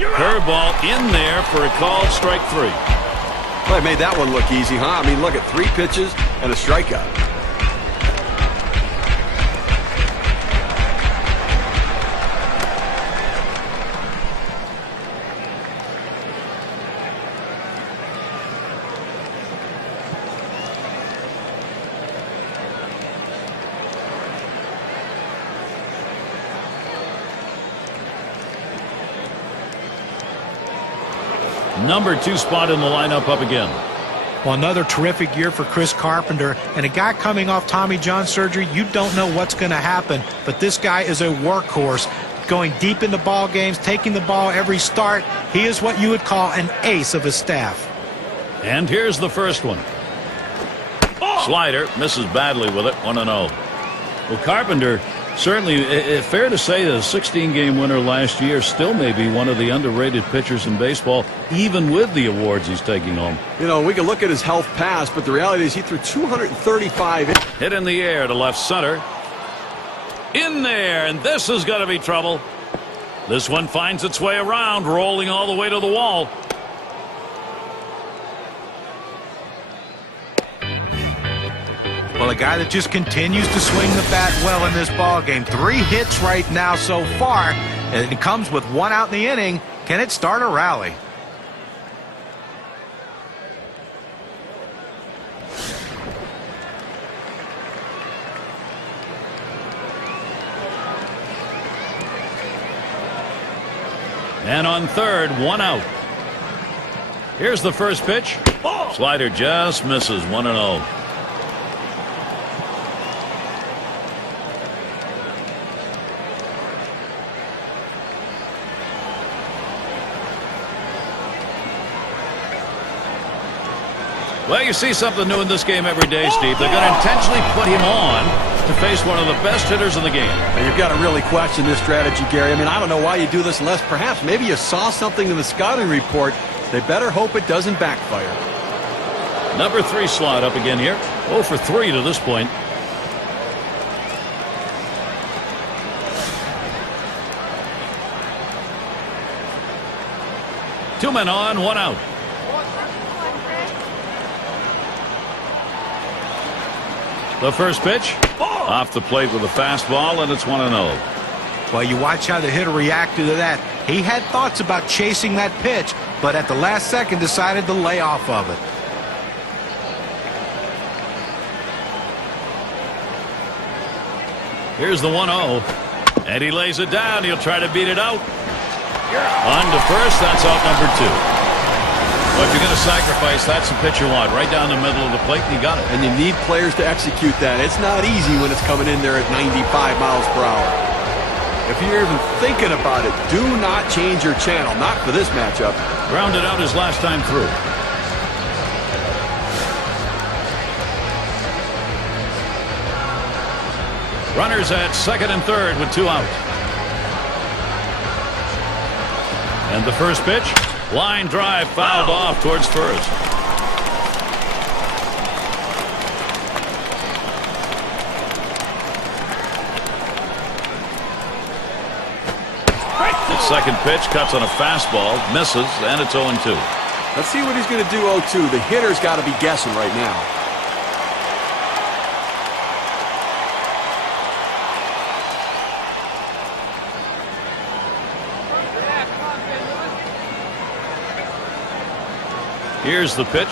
Curveball in there for a called strike 3. Well, I made that one look easy, huh? I mean, look at 3 pitches and a strikeout. Number 2 spot in the lineup up again. Well, another terrific year for Chris Carpenter, and a guy coming off Tommy John surgery. You don't know what's going to happen, but this guy is a workhorse, going deep into ball games, taking the ball every start. He is what you would call an ace of his staff. And here's the first one. Slider misses badly with it. 1-0. Well, Carpenter, certainly fair to say that a 16-game winner last year still may be one of the underrated pitchers in baseball, even with the awards he's taking home. You know, we can look at his health past, but the reality is he threw 235. Hit in the air to left center. In there, and this is going to be trouble. This one finds its way around, rolling all the way to the wall. Well, a guy that just continues to swing the bat well in this ball game. 3 hits right now so far, and it comes with 1 out in the inning. Can it start a rally? And on third, 1 out. Here's the first pitch. Slider just misses. 1-0. Well, you see something new in this game every day, Steve. They're going to intentionally put him on to face one of the best hitters in the game. And you've got to really question this strategy, Gary. I mean, I don't know why you do this unless perhaps maybe you saw something in the scouting report. They better hope it doesn't backfire. Number 3 slot up again here. 0 for 3 to this point. Two men on, 1 out. The first pitch off the plate with a fastball, and it's 1-0. Well, you watch how the hitter reacted to that. He had thoughts about chasing that pitch, but at the last second decided to lay off of it. Here's the 1-0, and he lays it down. He'll try to beat it out. On to first, that's out number 2. Well, if you're going to sacrifice, that's the pitch you want. Right down the middle of the plate, and you got it. And you need players to execute that. It's not easy when it's coming in there at 95 miles per hour. If you're even thinking about it, do not change your channel. Not for this matchup. Grounded out his last time through. Runners at second and third with 2 out. And the first pitch, line drive fouled off towards first. The second pitch cuts on a fastball, misses, and it's 0-2. Let's see what he's going to do 0-2. The hitter's got to be guessing right now. Here's the pitch.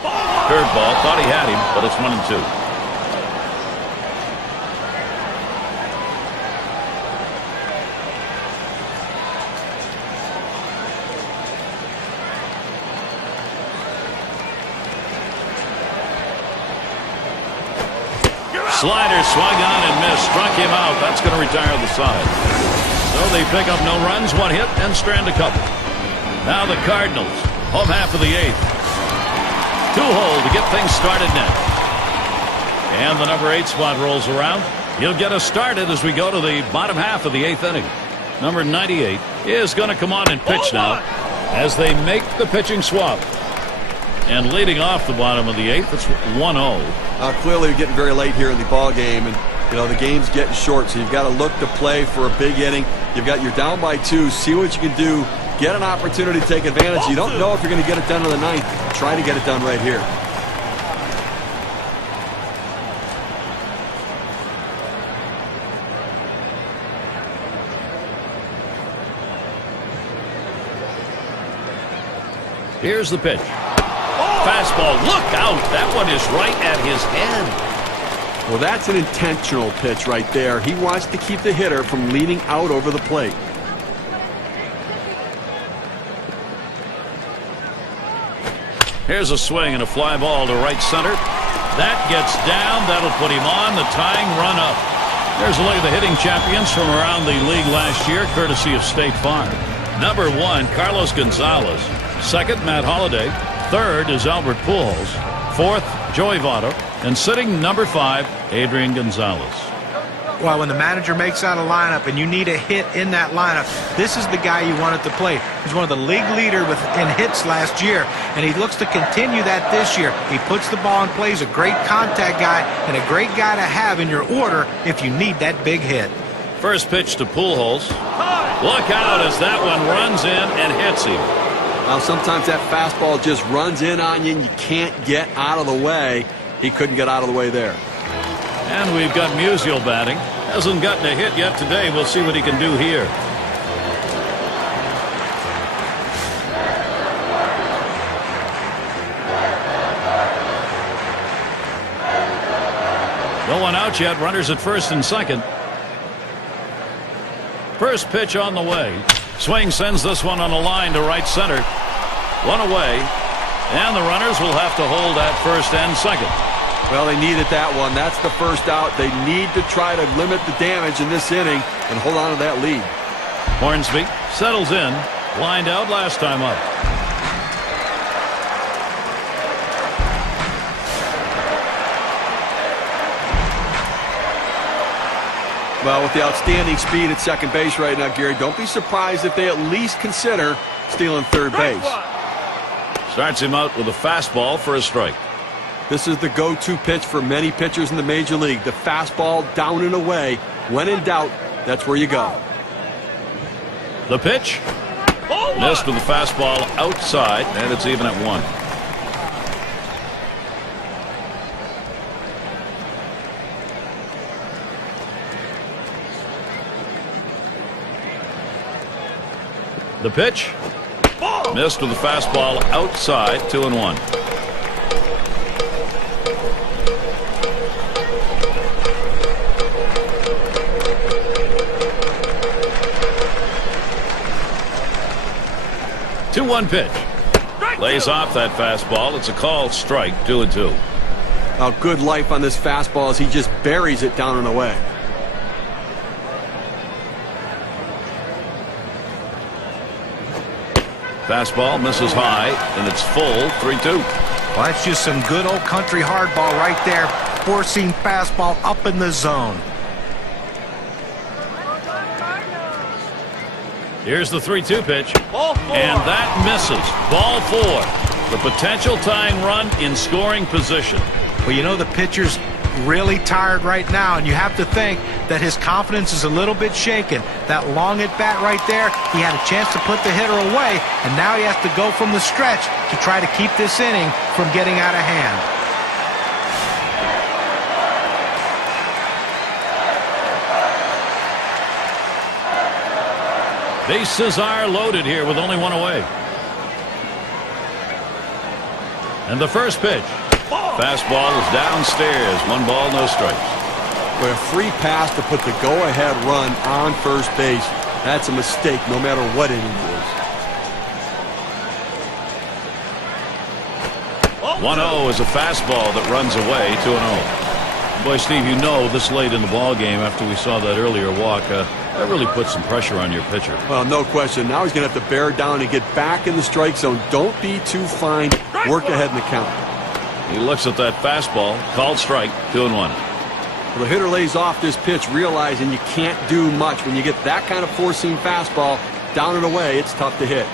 Curveball. Thought he had him, but it's 1-2. Slider swung on and missed. Struck him out. That's going to retire the side. So they pick up no runs, 1 hit, and strand a couple. Now the Cardinals. Home half of the 8th. 2-hole to get things started now. And the number 8 spot rolls around. He'll get us started as we go to the bottom half of the 8th inning. Number 98 is going to come on and pitch now as they make the pitching swap. And leading off the bottom of the 8th, it's 1-0. Clearly you're getting very late here in the ball game, and you know the game's getting short, so you've got to look to play for a big inning. You've got your down by 2. See what you can do. Get an opportunity to take advantage. You don't know if you're going to get it done in the 9th. Try to get it done right here. Here's the pitch. Fastball. Look out. That one is right at his head. Well, that's an intentional pitch right there. He wants to keep the hitter from leaning out over the plate. Here's a swing and a fly ball to right center. That gets down. That'll put him on the tying run up. There's a look at the hitting champions from around the league last year, courtesy of State Farm. Number 1, Carlos Gonzalez. Second, Matt Holliday. Third is Albert Pujols. Fourth, Joey Votto. And sitting number 5, Adrian Gonzalez. Well, when the manager makes out a lineup and you need a hit in that lineup, this is the guy you want it to play. He's one of the league leader in hits last year, and he looks to continue that this year. He puts the ball in play. He's a great contact guy and a great guy to have in your order if you need that big hit. First pitch to Pujols. Look out as that one runs in and hits him. Now, sometimes that fastball just runs in on you and you can't get out of the way. He couldn't get out of the way there. And we've got Musial batting. Hasn't gotten a hit yet today. We'll see what he can do here. No one out yet. Runners at first and second. First pitch on the way. Swing sends this one on a line to right center. One away. And the runners will have to hold at first and second. Well, they needed that one. That's the first out. They need to try to limit the damage in this inning and hold on to that lead. Hornsby settles in. Lined out last time up. Well, with the outstanding speed at second base right now, Gary, don't be surprised if they at least consider stealing third base. Starts him out with a fastball for a strike. This is the go-to pitch for many pitchers in the major league. The fastball down and away. When in doubt, that's where you go. The pitch. Missed with the fastball outside, and it's even at 1. The pitch. Missed with the fastball outside, 2-1. Two-one pitch. Lays off that fastball. It's a called strike, 2-2. Now, good life on this fastball as he just buries it down and away. Fastball misses high, and it's full, 3-2. Well, that's just some good old country hardball right there. Four-seam fastball up in the zone. Here's the 3-2 pitch. And that misses. Ball 4. The potential tying run in scoring position. Well, you know the pitcher's really tired right now, and you have to think that his confidence is a little bit shaken. That long at bat right there, he had a chance to put the hitter away, and now he has to go from the stretch to try to keep this inning from getting out of hand. Bases are loaded here with only 1 away. And the first pitch. Fastball is downstairs. 1 ball, no strikes. With a free pass to put the go-ahead run on first base. That's a mistake no matter what inning it is. 1-0 is a fastball that runs away, 2-0. Boy, Steve, you know this late in the ball game after we saw that earlier walk, that really puts some pressure on your pitcher. Well, no question. Now he's going to have to bear down and get back in the strike zone. Don't be too fine. Work ahead in the count. He looks at that fastball. Called strike. 2-1. Well, the hitter lays off this pitch, realizing you can't do much. When you get that kind of four-seam fastball down and away, it's tough to hit.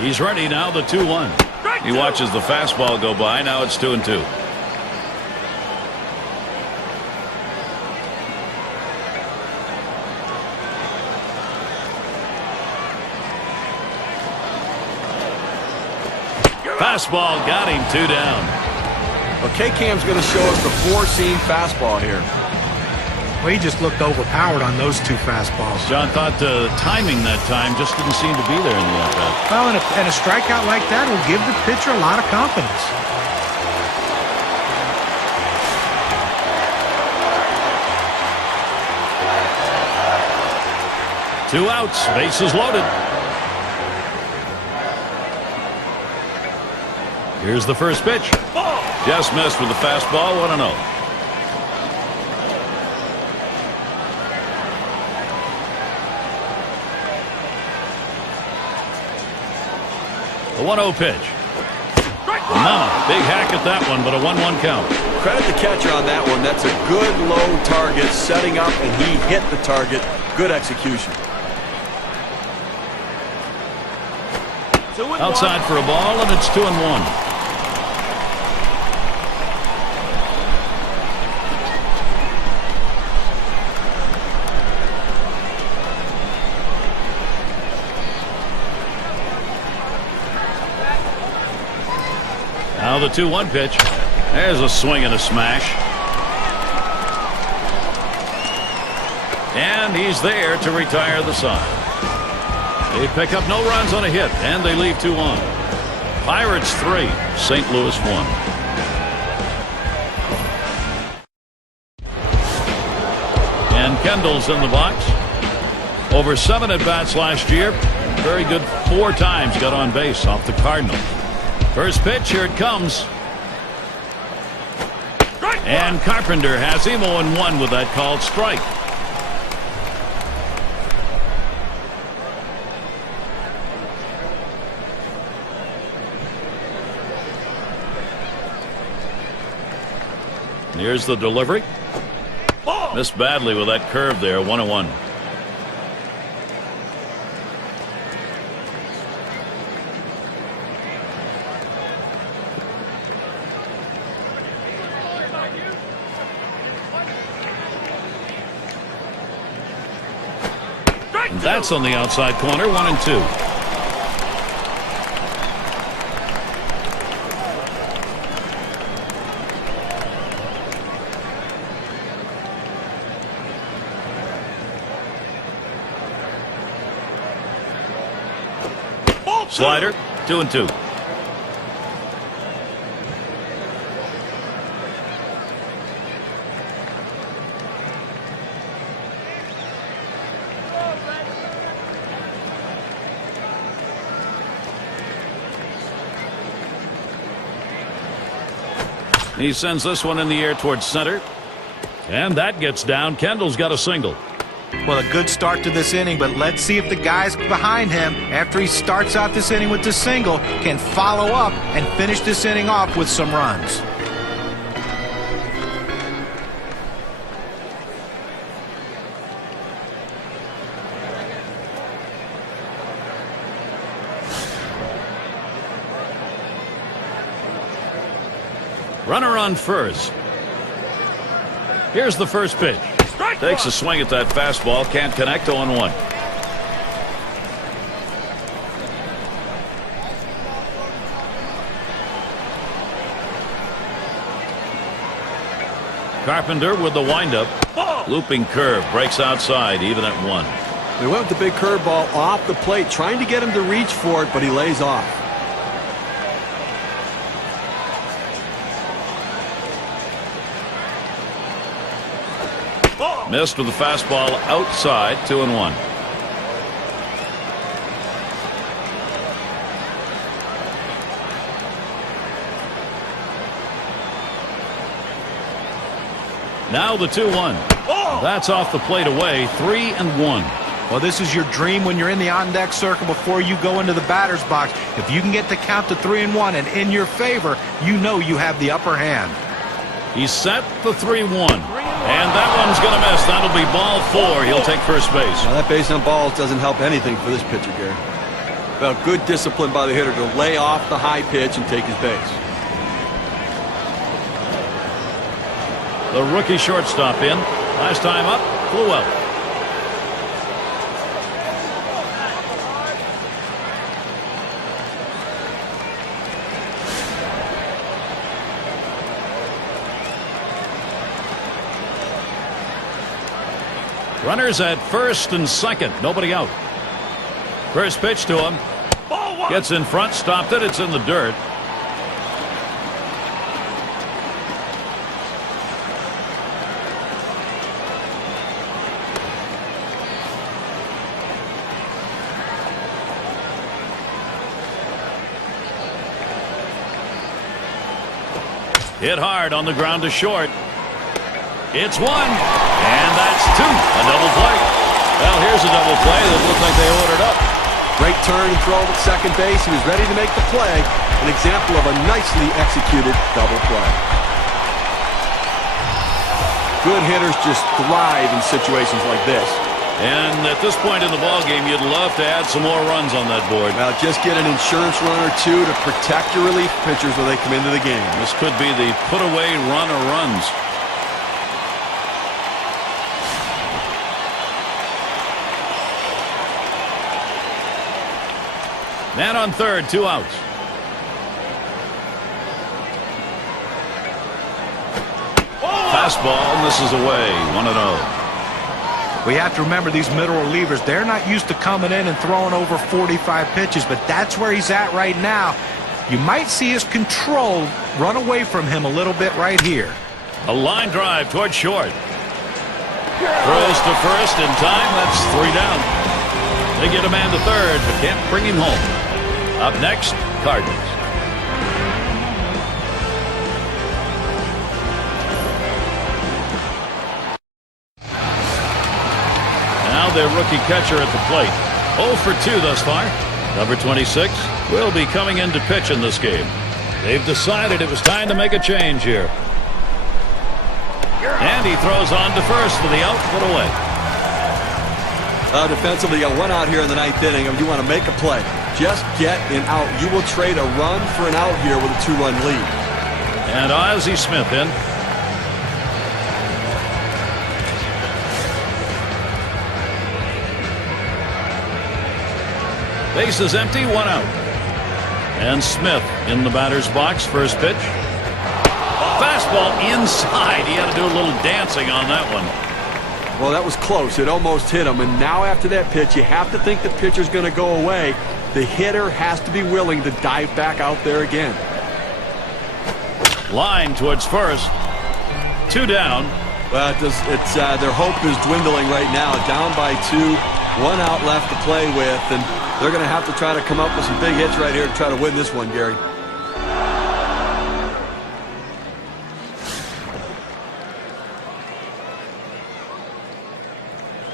He's ready now, the 2-1. He watches the fastball go by. Now it's 2-2. Fastball got him, 2 down. Well, K-Cam's going to show us the four-seam fastball here. Well, he just looked overpowered on those 2 fastballs. John thought timing that time just didn't seem to be there in the at-bat. Well, and a strikeout like that will give the pitcher a lot of confidence. Two outs, bases loaded. Here's the first pitch. Just missed with the fastball, 1-0. The 1-0 pitch. None. Big hack at that one, but a 1-1 count. Credit the catcher on that one. That's a good low target, setting up, and he hit the target. Good execution. Outside for a ball, and it's 2-1. Now the 2-1 pitch. There's a swing and a smash. And he's there to retire the side. They pick up no runs on a hit, and they leave 2 on. Pirates 3, St. Louis 1. And Kendall's in the box. Over 7 at-bats last year. Very good 4 times got on base off the Cardinals. First pitch, here it comes. And Carpenter has him 0-1 with that called strike. Here's the delivery. Missed badly with that curve there. 1-1. And that's on the outside corner. 1-2. Slider, 2-2. He sends this one in the air towards center. And that gets down. Kendall's got a single. Well, a good start to this inning, but let's see if the guys behind him, after he starts out this inning with the single, can follow up and finish this inning off with some runs. Runner on first. Here's the first pitch. Takes a swing at that fastball. Can't connect. 0-1. Carpenter with the windup. Looping curve. Breaks outside. Even at 1. They went with the big curveball off the plate, trying to get him to reach for it, but he lays off. Missed with the fastball outside. 2-1. Now the 2-1. That's off the plate away. 3-1. Well, this is your dream when you're in the on-deck circle before you go into the batter's box. If you can get the count to 3-1 and in your favor, you know you have the upper hand. He's set the 3-1. And that one's going to miss. That'll be ball 4. He'll take first base. Now, that base on balls doesn't help anything for this pitcher, Gary. Well, good discipline by the hitter to lay off the high pitch and take his base. The rookie shortstop in. Last time up, flew out. Runners at first and second. Nobody out. First pitch to him. Gets in front. Stopped it. It's in the dirt. Hit hard on the ground to short. It's 1, and that's 2. A double play. Well, here's a double play that looked like they ordered up. Great turn and throw at second base. He was ready to make the play. An example of a nicely executed double play. Good hitters just thrive in situations like this. And at this point in the ballgame, you'd love to add some more runs on that board. Well, just get an insurance run or 2 to protect your relief pitchers when they come into the game. This could be the put-away run or runs. Man on third, 2 outs. Fastball misses away. 1-0. We have to remember these middle relievers, they're not used to coming in and throwing over 45 pitches, but that's where he's at right now. You might see his control run away from him a little bit right here. A line drive towards short. Throws to first in time. That's 3 down. They get a man to third, but can't bring him home. Up next, Cardinals. Now their rookie catcher at the plate. 0 for 2 thus far. Number 26 will be coming in to pitch in this game. They've decided it was time to make a change here. And he throws on to first for the out, put away. Defensively, you went out here in the 9th inning. You want to make a play. Just get an out. You will trade a run for an out here with a 2-run lead. And Ozzie Smith in. Base is empty, 1 out. And Smith in the batter's box, first pitch. Fastball inside. He had to do a little dancing on that one. Well, that was close. It almost hit him. And now after that pitch, you have to think the pitcher's going to go away. The hitter has to be willing to dive back out there again. Line towards first. 2 down. But their hope is dwindling right now. Down by 2. 1 out left to play with. And they're going to have to try to come up with some big hits right here to try to win this one, Gary.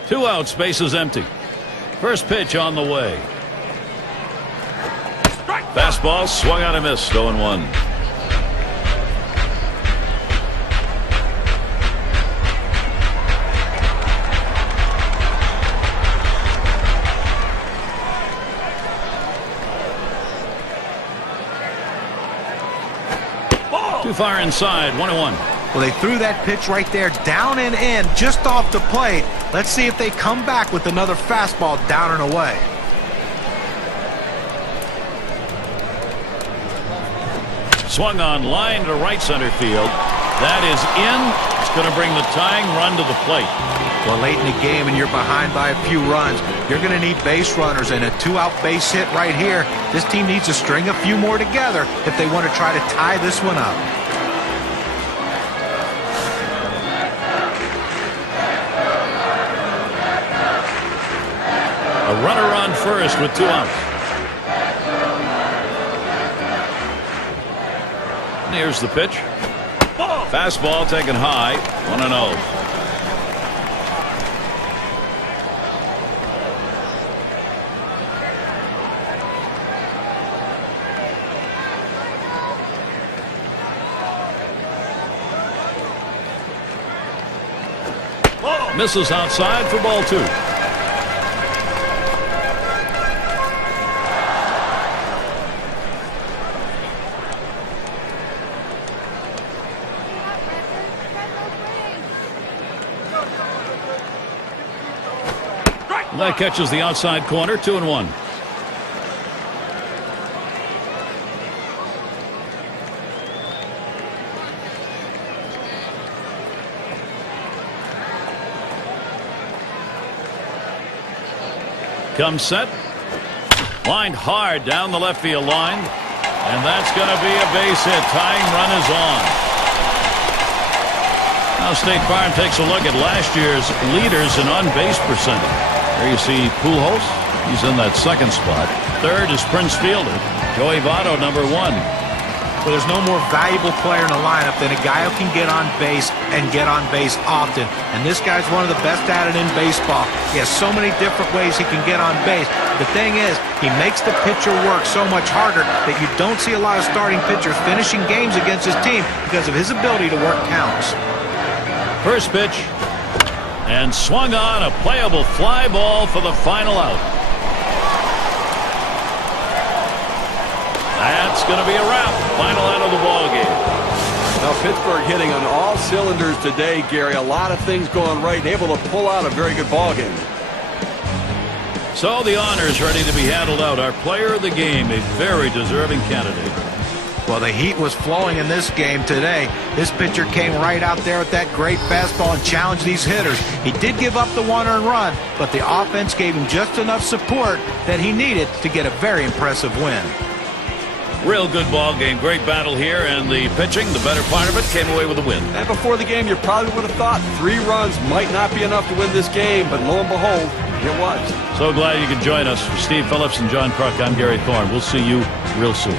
Two outs, base is empty. First pitch on the way. Fastball swung out and missed. 0-1. Too far inside. 1-1. Well, they threw that pitch right there, down and in, just off the plate. Let's see if they come back with another fastball down and away. Swung on, line to right center field. That is in. It's going to bring the tying run to the plate. Well, late in the game and you're behind by a few runs, you're going to need base runners, and a 2-out base hit right here. This team needs to string a few more together if they want to try to tie this one up. A runner on first with 2 outs. And here's the pitch. Fastball taken high. 1-0. Misses outside for ball 2. That catches the outside corner. 2-1. Comes set. Lined hard down the left field line. And that's going to be a base hit. Tying run is on. Now State Farm takes a look at last year's leaders in on-base percentage. There you see Pujols. He's in that second spot. Third is Prince Fielder. Joey Votto, number 1. Well, there's no more valuable player in the lineup than a guy who can get on base and get on base often. And this guy's one of the best at it in baseball. He has so many different ways he can get on base. The thing is, he makes the pitcher work so much harder that you don't see a lot of starting pitchers finishing games against his team because of his ability to work counts. First pitch. And swung on, a playable fly ball for the final out. That's going to be a wrap. Final out of the ball game. Now Pittsburgh hitting on all cylinders today, Gary. A lot of things going right, and able to pull out a very good ball game. So the honors ready to be handled out. Our player of the game, a very deserving candidate. Well, the heat was flowing in this game today. This pitcher came right out there with that great fastball and challenged these hitters. He did give up the one earned run, but the offense gave him just enough support that he needed to get a very impressive win. Real good ball game. Great battle here, and the pitching, the better part of it, came away with a win. And before the game, you probably would have thought 3 runs might not be enough to win this game, but lo and behold, it was. So glad you could join us. For Steve Phillips and John Kruk, I'm Gary Thorne. We'll see you real soon.